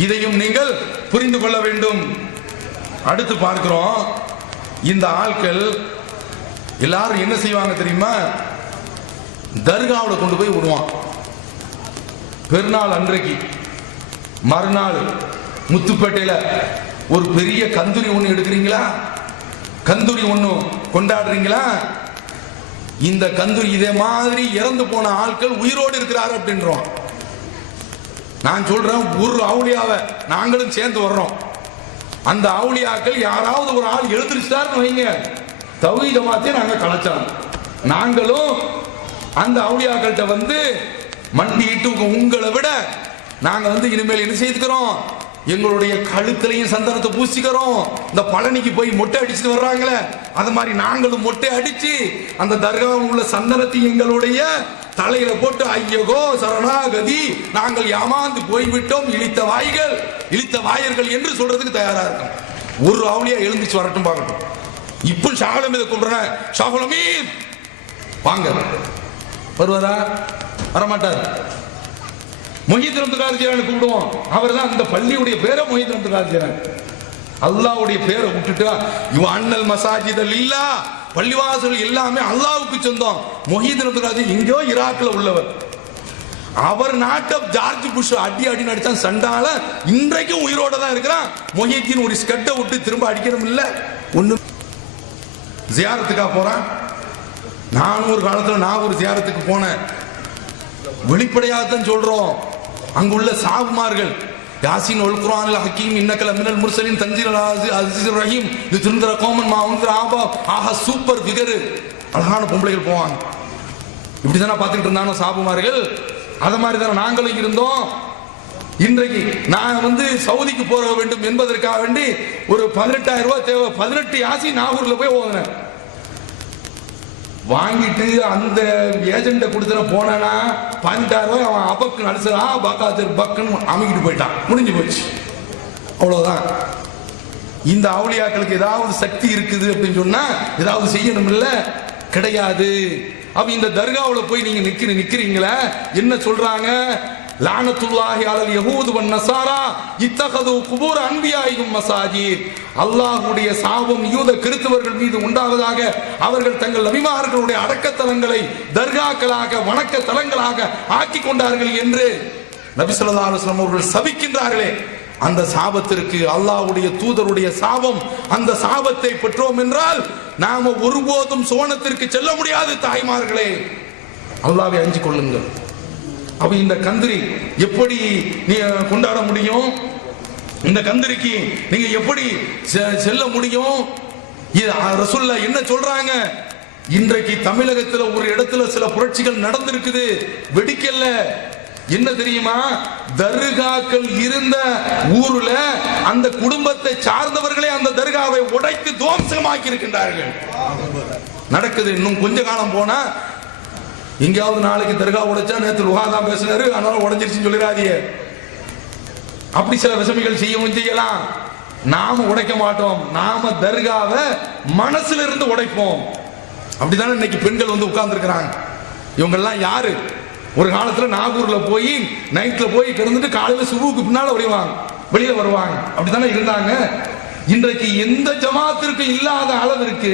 இதையும் நீங்கள் புரிந்து கொள்ள வேண்டும். அடுத்து பார்க்கிறோம், இந்த ஆட்கள் எல்லாரும் என்ன செய்வாங்க தெரியுமா? தர்காவில் கொண்டு போய் விடுவான். பெருநாள் அன்றைக்கு மறுநாள் முத்துப்பேட்டையில ஒரு பெரிய கந்தூரி ஒண்ணு எடுக்கிறீங்களா, கந்தூரி ஒண்ணு கொண்டாடுறீங்களா? இந்த கந்தூரி இதே மாதிரி இறந்து போன ஆட்கள் உயிரோடு இருக்கிறார் அப்படின்றோம். நான் சொல்றேன், ஒரு அவுளியாவை நாங்களும் சேர்ந்து வர்றோம். அந்த அவுளியாக்கள் யாராவது ஒரு ஆள் எழுந்திருச்சாருன்னு வைங்க, தௌஹீத் ஜமாத்தை நாங்க கலைச்சோம். நாங்களும் அந்த அவுளியாக்கள்கிட்ட வந்து மண்டிட்டு உங்களை விட நாங்க வந்து இனிமேல் என்ன செய்துக்கிறோம், எங்களுடைய கழுத்திலையும் சந்தனத்தை பூசிக்கிறோம். இந்த பழனிக்கு போய் மொட்டை அடிச்சுட்டு வர்றாங்களே, அது மாதிரி நாங்களும் மொட்டை அடிச்சு அந்த தர்காவில் உள்ள சந்தனத்தை எங்களுடைய தலையில போட்டு ஐயகோ சரணாகதி நாங்கள் ஏமாந்து போய்விட்டோம், இழித்த வாயர்கள் என்று சொல்றதுக்கு தயாரா இருக்கும். ஒரு அவுளியா எழுந்துச்சு வரட்டும் பார்க்கட்டும். இப்போ ஷாகுல் கூப்பிடுறேன், ஷாகுல் அமீத் வாங்க, வருவாரா? வரமாட்டார். முஹிதீன் அப்துல் காதிர் ஜீலானி கூப்பிடுவோம், அவர் தான் அந்த பள்ளியுடைய பேரை முஹிதீன் அப்துல் காதிர் ஜீலானி. அல்லாஹ்வுடைய பேரை விட்டுட்டு இவ அன்னல் மசாஜித லில்லாஹ், பள்ளிவாசல் எல்லாமே அல்லாஹ்வுக்கு சொந்தம். முஹிதீன் அப்துல் காதிர் எங்கேயோ ஈராக்ல உள்ளவர். அவர் நாட்டை ஜார்ஜ் புஷ் அடி நடிச்சான் சண்டால, இன்றைக்கும் உயிரோட தான் இருக்கிறான். முஹிதீன் ஒரு ஸ்கட்டை விட்டு திரும்ப அடிக்கணும் இல்ல ஒண்ணு. ஜியாரத்துக்கா போறான். நான் ஒரு காலத்துல ஒரு ஜியாரத்துக்கு போனேன். வெளிப்படையாகத்தான் சொல்றோம், அங்குள்ள சாபுமார்கள் யாசின் வல் குர்ஆனில் ஹக்கீம் இன்னக லமினல் முர்சலின் தன்சீல் அஸீஸிர் ரஹீம் லிதுன்திர கௌமன் மா உன்திர ஆபா, ஆஹா சூப்பர் ஃபிகர், அழகான பொம்பளைகள் போவாங்க. இப்படி தானே பார்த்துக்கிட்டு இருந்தானோ சாபுமார்கள். அத மாதிரி தானே நாங்களும் இருந்தோம். இன்றைக்கு நான் வந்து சவுதிக்கு போக வேண்டும் என்பதற்காக வேண்டி ஒரு 18,000 ரூபாய் தேவை. 18 யாசி நாகூர்ல போய் ஓதுனேன். வாங்கிட்டு அந்த ஏஜென்ட கொடுத்துற போனா 18,000 ரூபாய் அவன் அபக்கு நடிச்சா பக்காத்தர் பக்குன்னு அமைக்கிட்டு போயிட்டான். முடிஞ்சு போச்சு, அவ்வளவுதான். இந்த அவுளியாக்களுக்கு ஏதாவது சக்தி இருக்குது அப்படின்னு சொன்னா ஏதாவது செய்யணும் இல்ல, கிடையாது. அப்ப இந்த தர்காவுல போய் நீங்க நிக்கிறீங்களா, என்ன சொல்றாங்க? லானத்துல்லாஹி அலல் யஹூத் வன் நஸாரா இத்தகது குபூர் அன்பியாயிஹிம் மசாஜித். அல்லாஹ்வுடைய சாபம் யூத கிறிஸ்தவர்கள் மீது உண்டாவதாக, அவர்கள் தங்கள் நபிமார்களுடைய அடக்கத்தலங்களை தர்காக்களாக வணக்க தலங்களாக ஆக்கி கொண்டார்கள் என்று நபி ஸல்லல்லாஹு அலைஹி வஸல்லம் அவர்கள் சபிக்கின்றார்களே, அந்த சாபத்திற்கு அல்லாஹ்வுடைய தூதருடைய சாபம், அந்த சாபத்தை பெற்றோம் என்றால் நாம ஒருபோதும் சோனத்திற்கு செல்ல முடியாது. தாய்மார்களே, அல்லாஹ்வை அஞ்சிக் கொள்ளுங்கள். அப்ப இந்த கந்திரி எப்படி நீ கொண்டாட முடியும்? இந்த கந்திரிக்கு நீங்க எப்படி செல்ல முடியும்? ரசூலுல்லாஹ் என்ன சொல்றாங்க? இன்றைக்கு தமிழகத்தில் ஒரு இடத்துல சில புரட்சிகள் நடந்திருக்குது, வெடிக்கல. என்ன தெரியுமா? தர்காக்கள் இருந்த ஊர்ல அந்த குடும்பத்தை சார்ந்தவர்களே அந்த தர்காவை உடைத்து துவம்சமாக்கி இருக்கின்றார்கள். நடக்குது. இன்னும் கொஞ்ச காலம் போனா எங்கேயாவது நாளைக்கு தர்கா உடைச்சா நேற்று லுஹாதான் பேசினாரு அதனால உடைஞ்சிருச்சுன்னு சொல்லிடாதீங்க. அப்படி சில விஷமிகள் செய்யலாம். நாம உடைக்க மாட்டோம். நாம தர்காவை மனசுல இருந்து உடைப்போம். அப்படித்தானே இன்னைக்கு பெண்கள் வந்து உட்கார்ந்து இருக்கிறாங்க. இவங்க எல்லாம் யாரு? ஒரு காலத்துல நாகூர்ல போய் நைட்ல போய் கிடந்துட்டு காலையில சுபுக்கு பின்னால வெளியில வருவாங்க. அப்படித்தானே இருந்தாங்க. இன்றைக்கு எந்த ஜமாத்திற்கு இல்லாத அளவிற்கு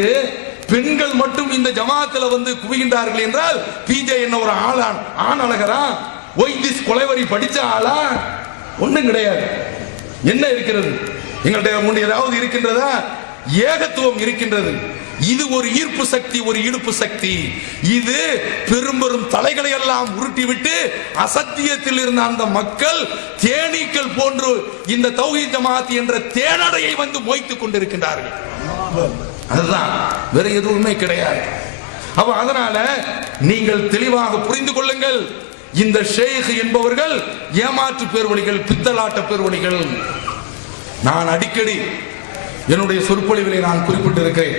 பெண்கள் மட்டும் இந்த ஜமாத்துல வந்து குவிகின்றார்கள் என்றால் பிஜே என்ன ஒரு ஆண் அழகரா? ஒய்திஸ் கொலைவரி படிச்ச ஆளா? ஒண்ணும் கிடையாது. என்ன இருக்கிறது எங்கள்கிட்ட? ஏதாவது இருக்கின்றதா? ஏகத்துவம் இருக்கின்றது. இது ஒரு ஈர்ப்பு சக்தி, ஒரு இடுப்பு சக்தி. இது பெரும் தலைகளை எல்லாம் உருட்டிவிட்டு அசத்தியத்தில் இருந்த அந்த மக்கள் தேனீக்கள் போன்று இந்த தௌஹீத் ஜமாத் என்ற தேனடையை வந்து மொய்த்துக் கொண்டிருக்கின்றார்கள். அதுதான், வேற எதுவுமே கிடையாது. அப்ப அதனால நீங்கள் தெளிவாக புரிந்து கொள்ளுங்கள், இந்த ஷேக் என்பவர்கள் ஏமாற்று பேர்வழிகள், பித்தலாட்ட பேர்வழிகள். நான் அடிக்கடி என்னுடைய சொற்பொழிவிலே நான் குறிப்பிட்டிருக்கிறேன்.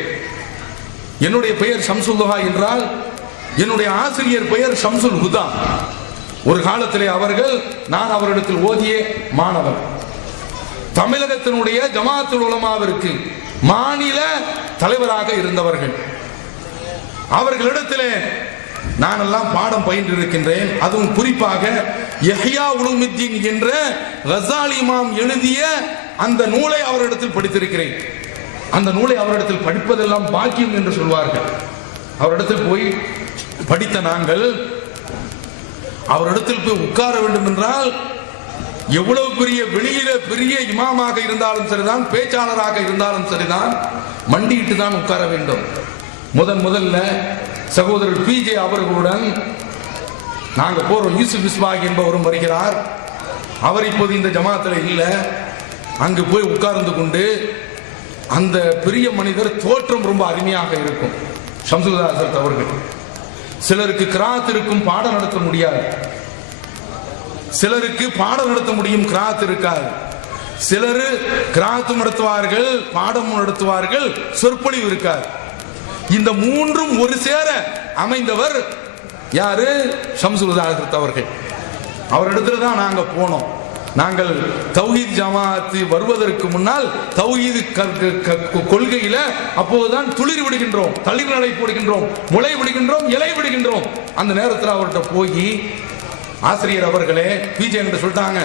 என்னுடைய பெயர் ஷம்சுல் என்றால் என்னுடைய ஆசிரியர் பெயர் ஷம்சுல் ஹுதா. ஒரு காலத்திலே அவர்கள், நான் அவரிடத்தில் ஓதிய மாணவர், தமிழகத்தினுடைய ஜமாத்துல் உலமாவிற்கு மாநில தலைவராக இருந்தவர்கள். அவர்களிடத்திலே நான் எல்லாம் பாடம் பயின்று இருக்கின்றேன். அதுவும் குறிப்பாக யஹ்யா உலூமுத்தீன் என்ற கஸாலி இமாம் எழுதிய அந்த நூலை அவரிடத்தில் படித்திருக்கிறேன். அந்த நூலை அவரிடத்தில் படிப்பதெல்லாம் பாக்கியம் என்று சொல்வார்கள். அவரிடத்தில் போய் படித்த நாங்கள் அவரிடத்தில் போய் உட்கார வேண்டும் என்றால் எவ்வளவு பெரிய வெளியில பெரிய இமாமாக இருந்தாலும் சரிதான், பேச்சாளராக இருந்தாலும் சரிதான், மண்டியிட்டு தான் உட்கார வேண்டும். முதல்ல சகோதரர் பிஜே அவர்களுடன் நாங்க போறோம். யூசுப் இஸ்மாக் என்பவரும் வருகிறார். அவர் இப்போது இந்த ஜமாத்தில் இல்ல. அங்கு போய் உட்கார்ந்து கொண்டு அந்த பெரிய மனிதர் தோற்றம் ரொம்ப அருமையாக இருக்கும். ஷம்சுல் ஹசரத் அவர்கள் சிலருக்கு கிராத் இருக்கும், பாடம் நடத்த முடியாது. சிலருக்கு பாடம் நடத்த முடியும், கிராத் இருக்காது. சிலர் கிராத்தும் நடத்துவார்கள், பாடமும் நடத்துவார்கள், சொற்பொழிவு இருக்காது. இந்த மூன்றும் ஒரு சேர அமைந்தவர் யாரு? ஷம்சுல் ஹசரத் அவர்கள். அவரிடத்துல தான் நாங்க போனோம். நாங்கள் தௌஹீத் ஜமாத் வருவதற்கு முன்னால் தௌஹீத் கொள்கையில அப்போதுதான் துளிர் விடுகின்றோம், தளிர் நடை போடுகின்றோம், முளை விடுகின்றோம், இலை விடுகின்றோம். அந்த நேரத்தில் அவர்கிட்ட போய், ஆசிரியர் அவர்களே, பிஜே என்று சொல்லிட்டாங்க,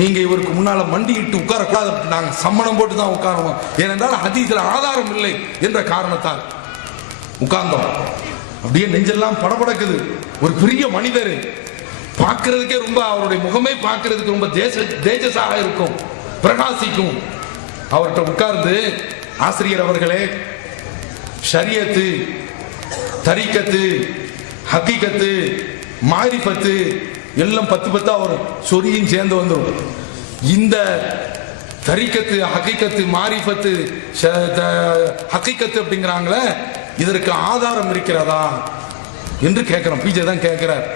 நீங்க இவருக்கு முன்னால மண்டியிட்டு உட்காரக்கூடாது, நாங்க சம்மணம் போட்டு தான் உட்காரணும், ஏனென்றால் ஹதீஸ்ல ஆதாரம் இல்லை என்ற காரணத்தால் உட்கார்ந்தோம். அப்படியே நெஞ்செல்லாம் படபடக்குது. ஒரு பெரிய மனிதர், பார்க்கிறதுக்கே ரொம்ப, அவருடைய முகமே பார்க்கிறதுக்கு ரொம்ப தேஜஸாக இருக்கும், பிரகாசிக்கும். அவர்கிட்ட உட்கார்ந்து, ஆசிரியர் அவர்களே, ஷரியத்து, தரீக்கத்து, ஹக்கீகத்து, மாரிஃபத்து எல்லாம் 10 வரும், சொரியும் சேர்ந்து வந்துடும். இந்த தரீக்கத்து, ஹக்கீகத்து, மாரிஃபத்து, ஹக்கீகத்து அப்படிங்கிறாங்களே, இதற்கு ஆதாரம் இருக்கிறதா என்று கேட்கிறோம். பிஜே தான் கேட்கிறார்.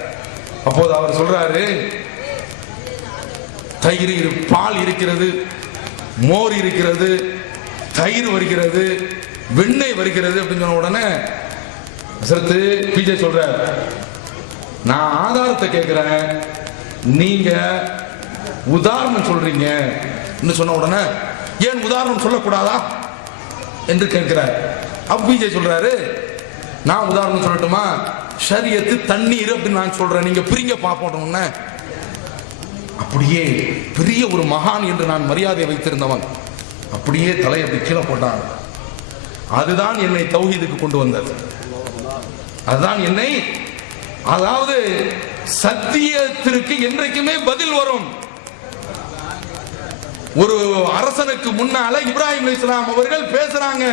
அப்போது அவர் சொல்றாரு, தயிர், பால் இருக்கிறது, மோர் இருக்கிறது, தயிர் வருகிறது, வெண்ணெய் வருகிறது அப்படின்னு சொன்ன உடனே சரத்து பிஜே சொல்றார், நான் ஆதாரத்தை கேட்கிறேன், நீங்க உதாரணம் சொல்றீங்க சொன்ன உடனே, ஏன் உதாரணம் சொல்லக்கூடாதா என்று கேட்கிறார். அப்ப பிஜே சொல்றாரு, நான் உதாரணம் சொல்லட்டுமா? ஷரியத்து தண்ணீர் அப்படின்னு நான் சொல்றேன், நீங்க பிரிங்க பார்ப்போம். அப்படியே பெரிய ஒரு மகான் என்று நான் மரியாதை வைத்திருந்தவன் அப்படியே தலை அப்படி கீழே போட்டான். அதுதான் என்னை தௌஹீதுக்கு கொண்டு வந்தது. அதுதான் என்னை, அதாவது சத்தியத்திற்கு என்றைக்குமே பதில் வரும். ஒரு அரசனுக்கு முன்னால இப்ராஹிம் அலைஹிஸ்ஸலாம் அவர்கள் பேசுறாங்க.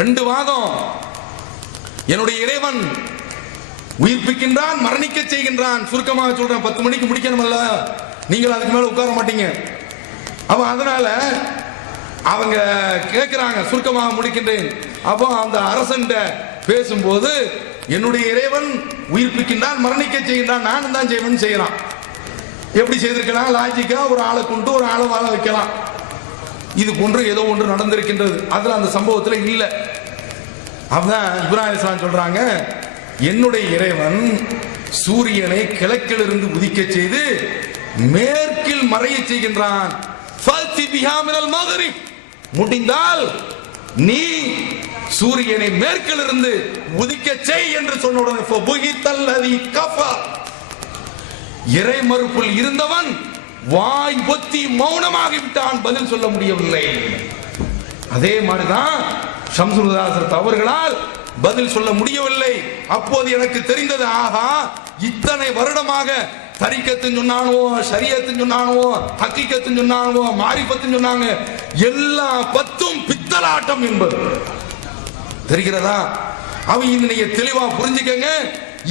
2 வாதம். என்னுடைய இறைவன் உயிர்ப்பிக்கின்றான், மரணிக்க செய்கின்றான். சுருக்கமாக சொல்றேன், 10 மணிக்கு முடிக்கணும்ல, நீங்கள் அதுக்கு மேல உட்கார மாட்டீங்க. அப்ப அதனால அவங்க கேட்கிறாங்க, சுருக்கமாக முடிக்கின்றேன். அப்போ அந்த அரசன் பேசும்போது, என்னுடைய இறைவன் உயிர்ப்பிக்கின்றான், மரணிக்க செய்கின்றான், நானும் தான் செய்வேன் செய்யறான். எப்படி செய்திருக்கலாம்? லாஜிக்கா ஒரு ஆளை கொண்டு ஒரு ஆளை வாழ வைக்கலாம். இது போன்று ஏதோ ஒன்று நடந்திருக்கின்றது. அதுல அந்த சம்பவத்தில் இல்ல. அப்பதான் இப்ராஹிம் அலைஹிஸ்ஸலாம் சொல்றாங்க, என்னுடைய இறைவன் சூரியனை கிழக்கிலிருந்து உதிக்க செய்து மேற்கில் மறைய செய்கின்றான். முடிந்தால் நீ சூரியனை மேற்கிலிருந்து உதிக்க செய் என்று சொன்ன உடனே இறை மறுப்பில் இருந்தவன் வாய் பொத்தி மௌனமாகி விட்டான், பதில் சொல்ல முடியவில்லை. அதே மாதிரிதான் ஷம்சுல் ஹசரத் அவர்களால் பதில் சொல்ல முடியவில்லை. அப்போது எனக்கு தெரிந்தது, ஆகா, இத்தனை வருடமாக தரிக்கத்துன்னு சொன்னானுவோ, ஷரியத்துன்னு சொன்னானுவோ, ஹக்கீகத்துன்னு சொன்னானுவோ, மாரிஃபத்துன்னு சொன்னாங்க, எல்லா பத்தும் பித்தலாட்டம் என்பது தெரிகிறதா? அவங்க நீங்க தெளிவா புரிஞ்சுக்கங்க.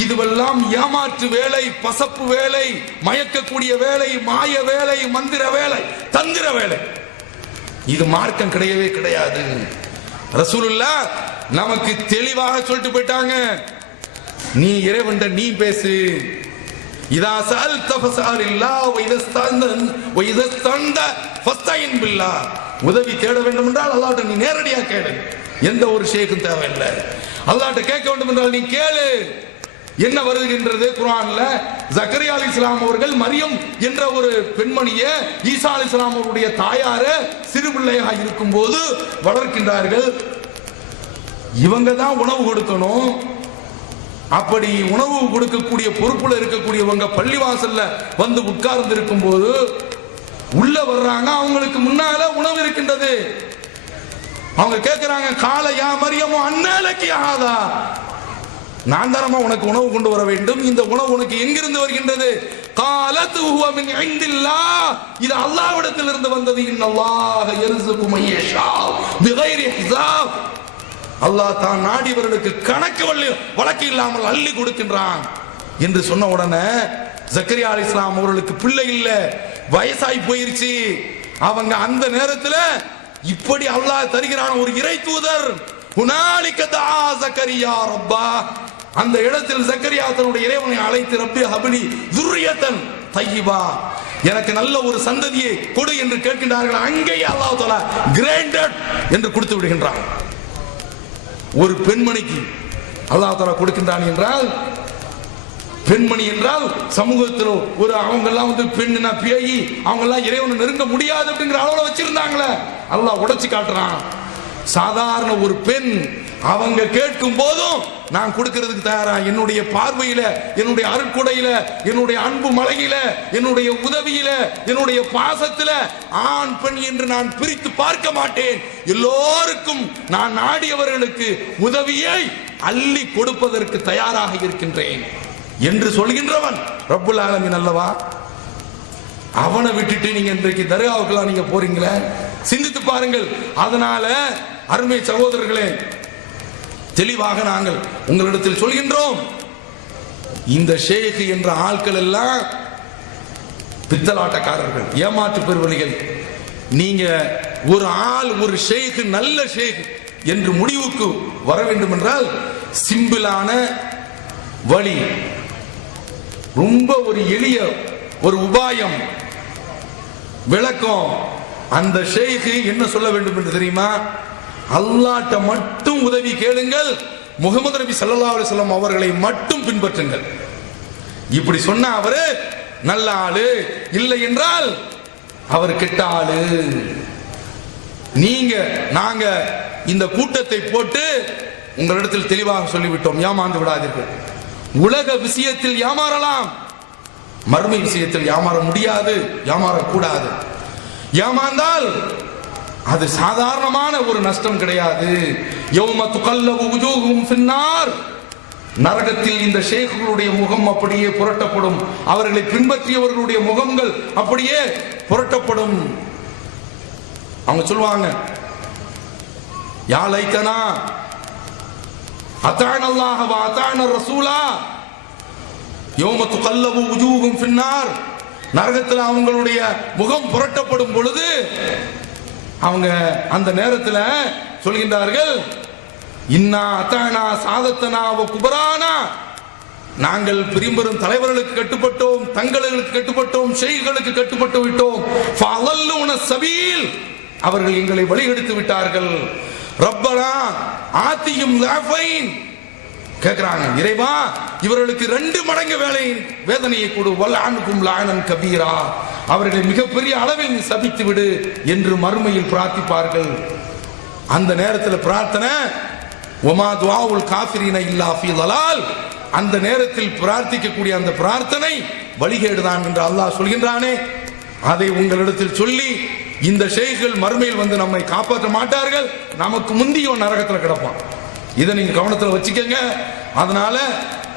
இதுவெல்லாம் ஏமாற்று வேலை, பசப்பு வேலை, மயக்கக்கூடிய வேலை, மாய வேலை, மந்திர வேலை, தந்திர வேலை. இது மார்க்கம் கிடையவே கிடையாது. ரசூலுல்லாஹ் நமக்கு தெளிவாக சொல்லிட்டு போயிட்டாங்க, நீ இறைவன்ட நீ பேசு. இதா சஅல்த ஃபஸ்அலில்லாஹ் வ இதஸ்தந்த ஃபஸ்தைன் பில்லாஹ். உதவி தேட வேண்டும் என்றால் அல்லாஹ்ட்ட நீ நேரடியாக கேளு, எந்த ஒரு ஷேக்கும் தேவையில்லை. அல்லாஹ்ட்ட கேட்க வேண்டும் என்றால் நீ கேளு. என்ன வருகின்றது குர்ஆன்ல? ஜக்கரியா அலைஹிஸ்ஸலாம் அவர்கள் மரியம் என்ற ஒரு பெண்மணியை ஈசா அலைஹிஸ்ஸலாம் அவருடைய தாயார சிறு பிள்ளையாக இருக்கும் போது வளர்க்கின்றார்கள். இவங்க தான் உணவு கொடுக்கணும். அப்படி உணவு கொடுக்கக்கூடிய பொறுப்புல இருக்கக்கூடியவங்க பள்ளிவாசல்ல வந்து உட்கார்ந்து இருக்கும் போது உள்ள வர்றாங்க. அவங்களுக்கு முன்னால உணவு இருக்கின்றது. அவங்க கேட்கிறாங்க, காலையா மரியமோ அன்னலக்கி ஆதா, நான் தரமா உனக்கு உணவு கொண்டு வர வேண்டும். இந்த உணவு உனக்கு எங்கிருந்து வருகின்றது? காலத்து ஹுவ மின் இன்தில்லாஹ், இது அல்லாஹ்விடத்திலிருந்து வந்தது. இன்னல்லாஹ யர்ஸுகு மன் யஷா பிகைரி ஹிசாப். அல்லாஹ் தான் நாடியவர்களுக்கு கணக்கு வழக்கு இல்லாமல் அள்ளி கொடுக்கின்றான் என்று சொன்ன உடனே ஜக்கரியா அலைஹிஸ்ஸலாம் அவர்களுக்கு பிள்ளை இல்ல, வயசாகி போயிருச்சு. அவங்க அந்த நேரத்துல இப்படி அல்லாஹ் தருகிறான் ஒரு இறை தூதர். ஹுனாலிக தஆ ஜக்கரியா ரப்பா, அந்த இடத்தில் ஜக்கரியா தன்னுடைய இறைவனை அழைத்து, ரப்பி ஹப்லி ذُرِّيَّةً طَيِّبَةً, எனக்கு நல்ல ஒரு சந்ததியை கொடு என்று கேட்கின்றார்கள். அங்கேயே அல்லாஹ் தஆலா கிரேண்டட் என்று கொடுத்து விடுகின்றான். ஒரு பெண்மணிக்கு அல்லாஹ் தஆலா கொடுக்கின்றான் என்றால், பெண்மணி என்றால் சமூகத்தில் ஒரு அவங்க எல்லாம் வந்து பெண்ணுனா பேயி, அவங்க எல்லாம் இறைவனை நெருங்க முடியாது அப்படிங்கிற அளவுல வச்சிருந்தாங்களே, அல்லாஹ் உடைச்சு காட்டுறான். சாதாரண ஒரு பெண் அவங்க கேட்கும் போதும் நான் கொடுக்கிறதுக்கு தயாரா, என்னுடைய பார்வையில, என்னுடைய அருட்கொடையில, என்னுடைய அன்பு மலையில, என்னுடைய உதவியில, என்னுடைய பாசத்தில ஆண் பெண் என்று நான் பிரித்து பார்க்க மாட்டேன். எல்லோருக்கும் நான் நாடியவர்களுக்கு உதவியை அள்ளி கொடுப்பதற்கு தயாராக இருக்கின்றேன் என்று சொல்கின்றவன் ரப்புல் ஆலமீன் அல்லவா? அவனை விட்டுட்டு நீங்க இன்றைக்கு தர்காவுக்குலாம் நீங்க போறீங்களே, சிந்தித்து பாருங்கள். அதனால அருமை சகோதரர்களே, தெளிவாக நாங்கள் உங்களிடத்தில் சொல்கின்றோம், இந்த ஷேக் என்ற ஆட்கள் எல்லாம் பித்தலாட்டக்காரர்கள், ஏமாற்று பெறுவழிகள். நீங்க ஒரு ஆள், ஒரு ஷேக், நல்ல ஷேக் என்று முடிவுக்கு வர வேண்டும் என்றால் சிம்பிளான வழி, ரொம்ப ஒரு எளிய ஒரு உபாயம், விளக்கம். அந்த ஷேக் என்ன சொல்ல வேண்டும் என்று தெரியுமா? அல்லாஹ்ட்ட மட்டும் உதவி கேளுங்கள், முஹம்மது நபி ஸல்லல்லாஹு அலைஹி வஸல்லம் அவர்களை மட்டும் பின்பற்றுங்கள். இப்படி சொன்ன அவரு நல்ல ஆளு, இல்லை என்றால் அவர் கெட்ட ஆளு. நீங்க நாங்க இந்த கூட்டத்தை போட்டு உங்களிடத்தில் தெளிவாக சொல்லிவிட்டோம், ஏமாந்து விடாதீர்கள். உலக விஷயத்தில் ஏமாறலாம், மர்ம விஷயத்தில் ஏமாற முடியாது, ஏமாறக்கூடாது. ஏமாந்தால் அது சாதாரணமான ஒரு நஷ்டம் கிடையாது. யௌம துகல்லபு வுஜூஹும் ஃபின்னார், நரகத்தில் இந்த ஷேக்குகளுடைய முகம் அப்படியே புரட்டப்படும், அவர்களை பின்பற்றியவர்களுடைய முகங்கள் அப்படியே புரட்டப்படும். அவங்க சொல்லுவாங்க, யா லைத்தனா அத்தான அல்லாஹ் வ அத்தான ரசூலா யௌம துகல்லபு வுஜூஹும் ஃபின்னார், நரகத்தில் அவங்களுடைய முகம் புரட்டப்படும் பொழுது அவங்க அந்த நேரத்தில் சொல்கின்றார்கள், இன்னா அத்தானா சாதத்தனா வ குபரானா, நாங்கள் பெரும்பெரும் தலைவர்களுக்கு கட்டுப்பட்டோம், தங்களுக்கு கட்டுப்பட்டோம், ஷேய்களுக்கு கட்டுப்பட்டு விட்டோம். ஃபஅல்லூன சபீல், அவர்கள் எங்களை வழிகெடுத்து விட்டார்கள். ரப்பனா ஆத்தியும் லாஃபைன், கேட்கிறாங்க, இறைவா இவர்களுக்கு 2 மடங்கு வேதனையை கொடு, வல்அன்கும் லஅனன் கபீரா, அவர்களை மிகப்பெரிய அளவில் நீ சபித்து விடு என்று மறுமையில் பிரார்த்திப்பார்கள். அந்த நேரத்தில் பிரார்த்தனை, வமா துஆஉல் காஃபிரீன இல்லா ஃபீ ضلال, அந்த நேரத்தில் பிரார்த்திக்கக்கூடிய அந்த பிரார்த்தனை வழிகேடுதான் என்று அல்லாஹ் சொல்கின்றானே, அதை உங்களிடத்தில் சொல்லி இந்த ஷேக்குகள் மறுமையில் வந்து நம்மை காப்பாற்ற மாட்டார்கள், நமக்கு முந்தியோ நரகத்தில் கிடப்பான். இதை நீங்க கவனத்தில் வச்சுக்கங்க. அதனால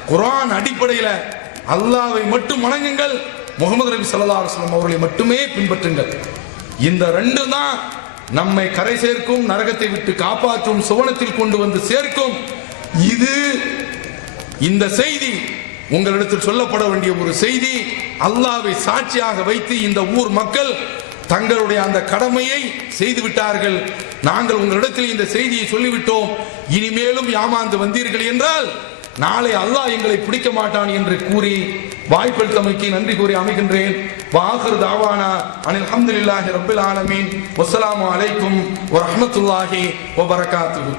குர்ஆன் அடிப்படையில் அல்லாஹ்வை மட்டும் வணங்குங்கள், முகமது நபி ஸல்லல்லாஹு அலைஹி வஸல்லம் அவர்களை மட்டுமே பின்பற்றுங்கள். இந்த ரெண்டு தான் நம்மை கரை சேர்க்கும், நரகத்தை விட்டு காப்பாற்றும், சுவனத்தில் கொண்டு வந்து சேர்க்கும். இது இந்த செய்தி உங்களிடத்தில் சொல்லப்பட வேண்டிய ஒரு செய்தி. அல்லாஹ்வை சாட்சியாக வைத்து இந்த ஊர் மக்கள் தங்களுடைய அந்த கடமையை செய்து விட்டார்கள். நாங்கள் உங்களிடத்தில் இந்த செய்தியை சொல்லிவிட்டோம், இனிமேலும் ஏமாந்து வந்தீர்கள் என்றால் நாளை அல்லாஹ் எங்களை பிடிக்க மாட்டான் என்று கூறி வாய்ப்பளித்தமைக்கு நன்றி கூறி அமைகின்றேன். வாஹிரு தாவானா அனில் ஹம்துலில்லாஹி ரப்பில் ஆலமீன். வஸ்ஸலாமு அலைக்கும் வரஹ்மத்துல்லாஹி வபரகாத்துஹு.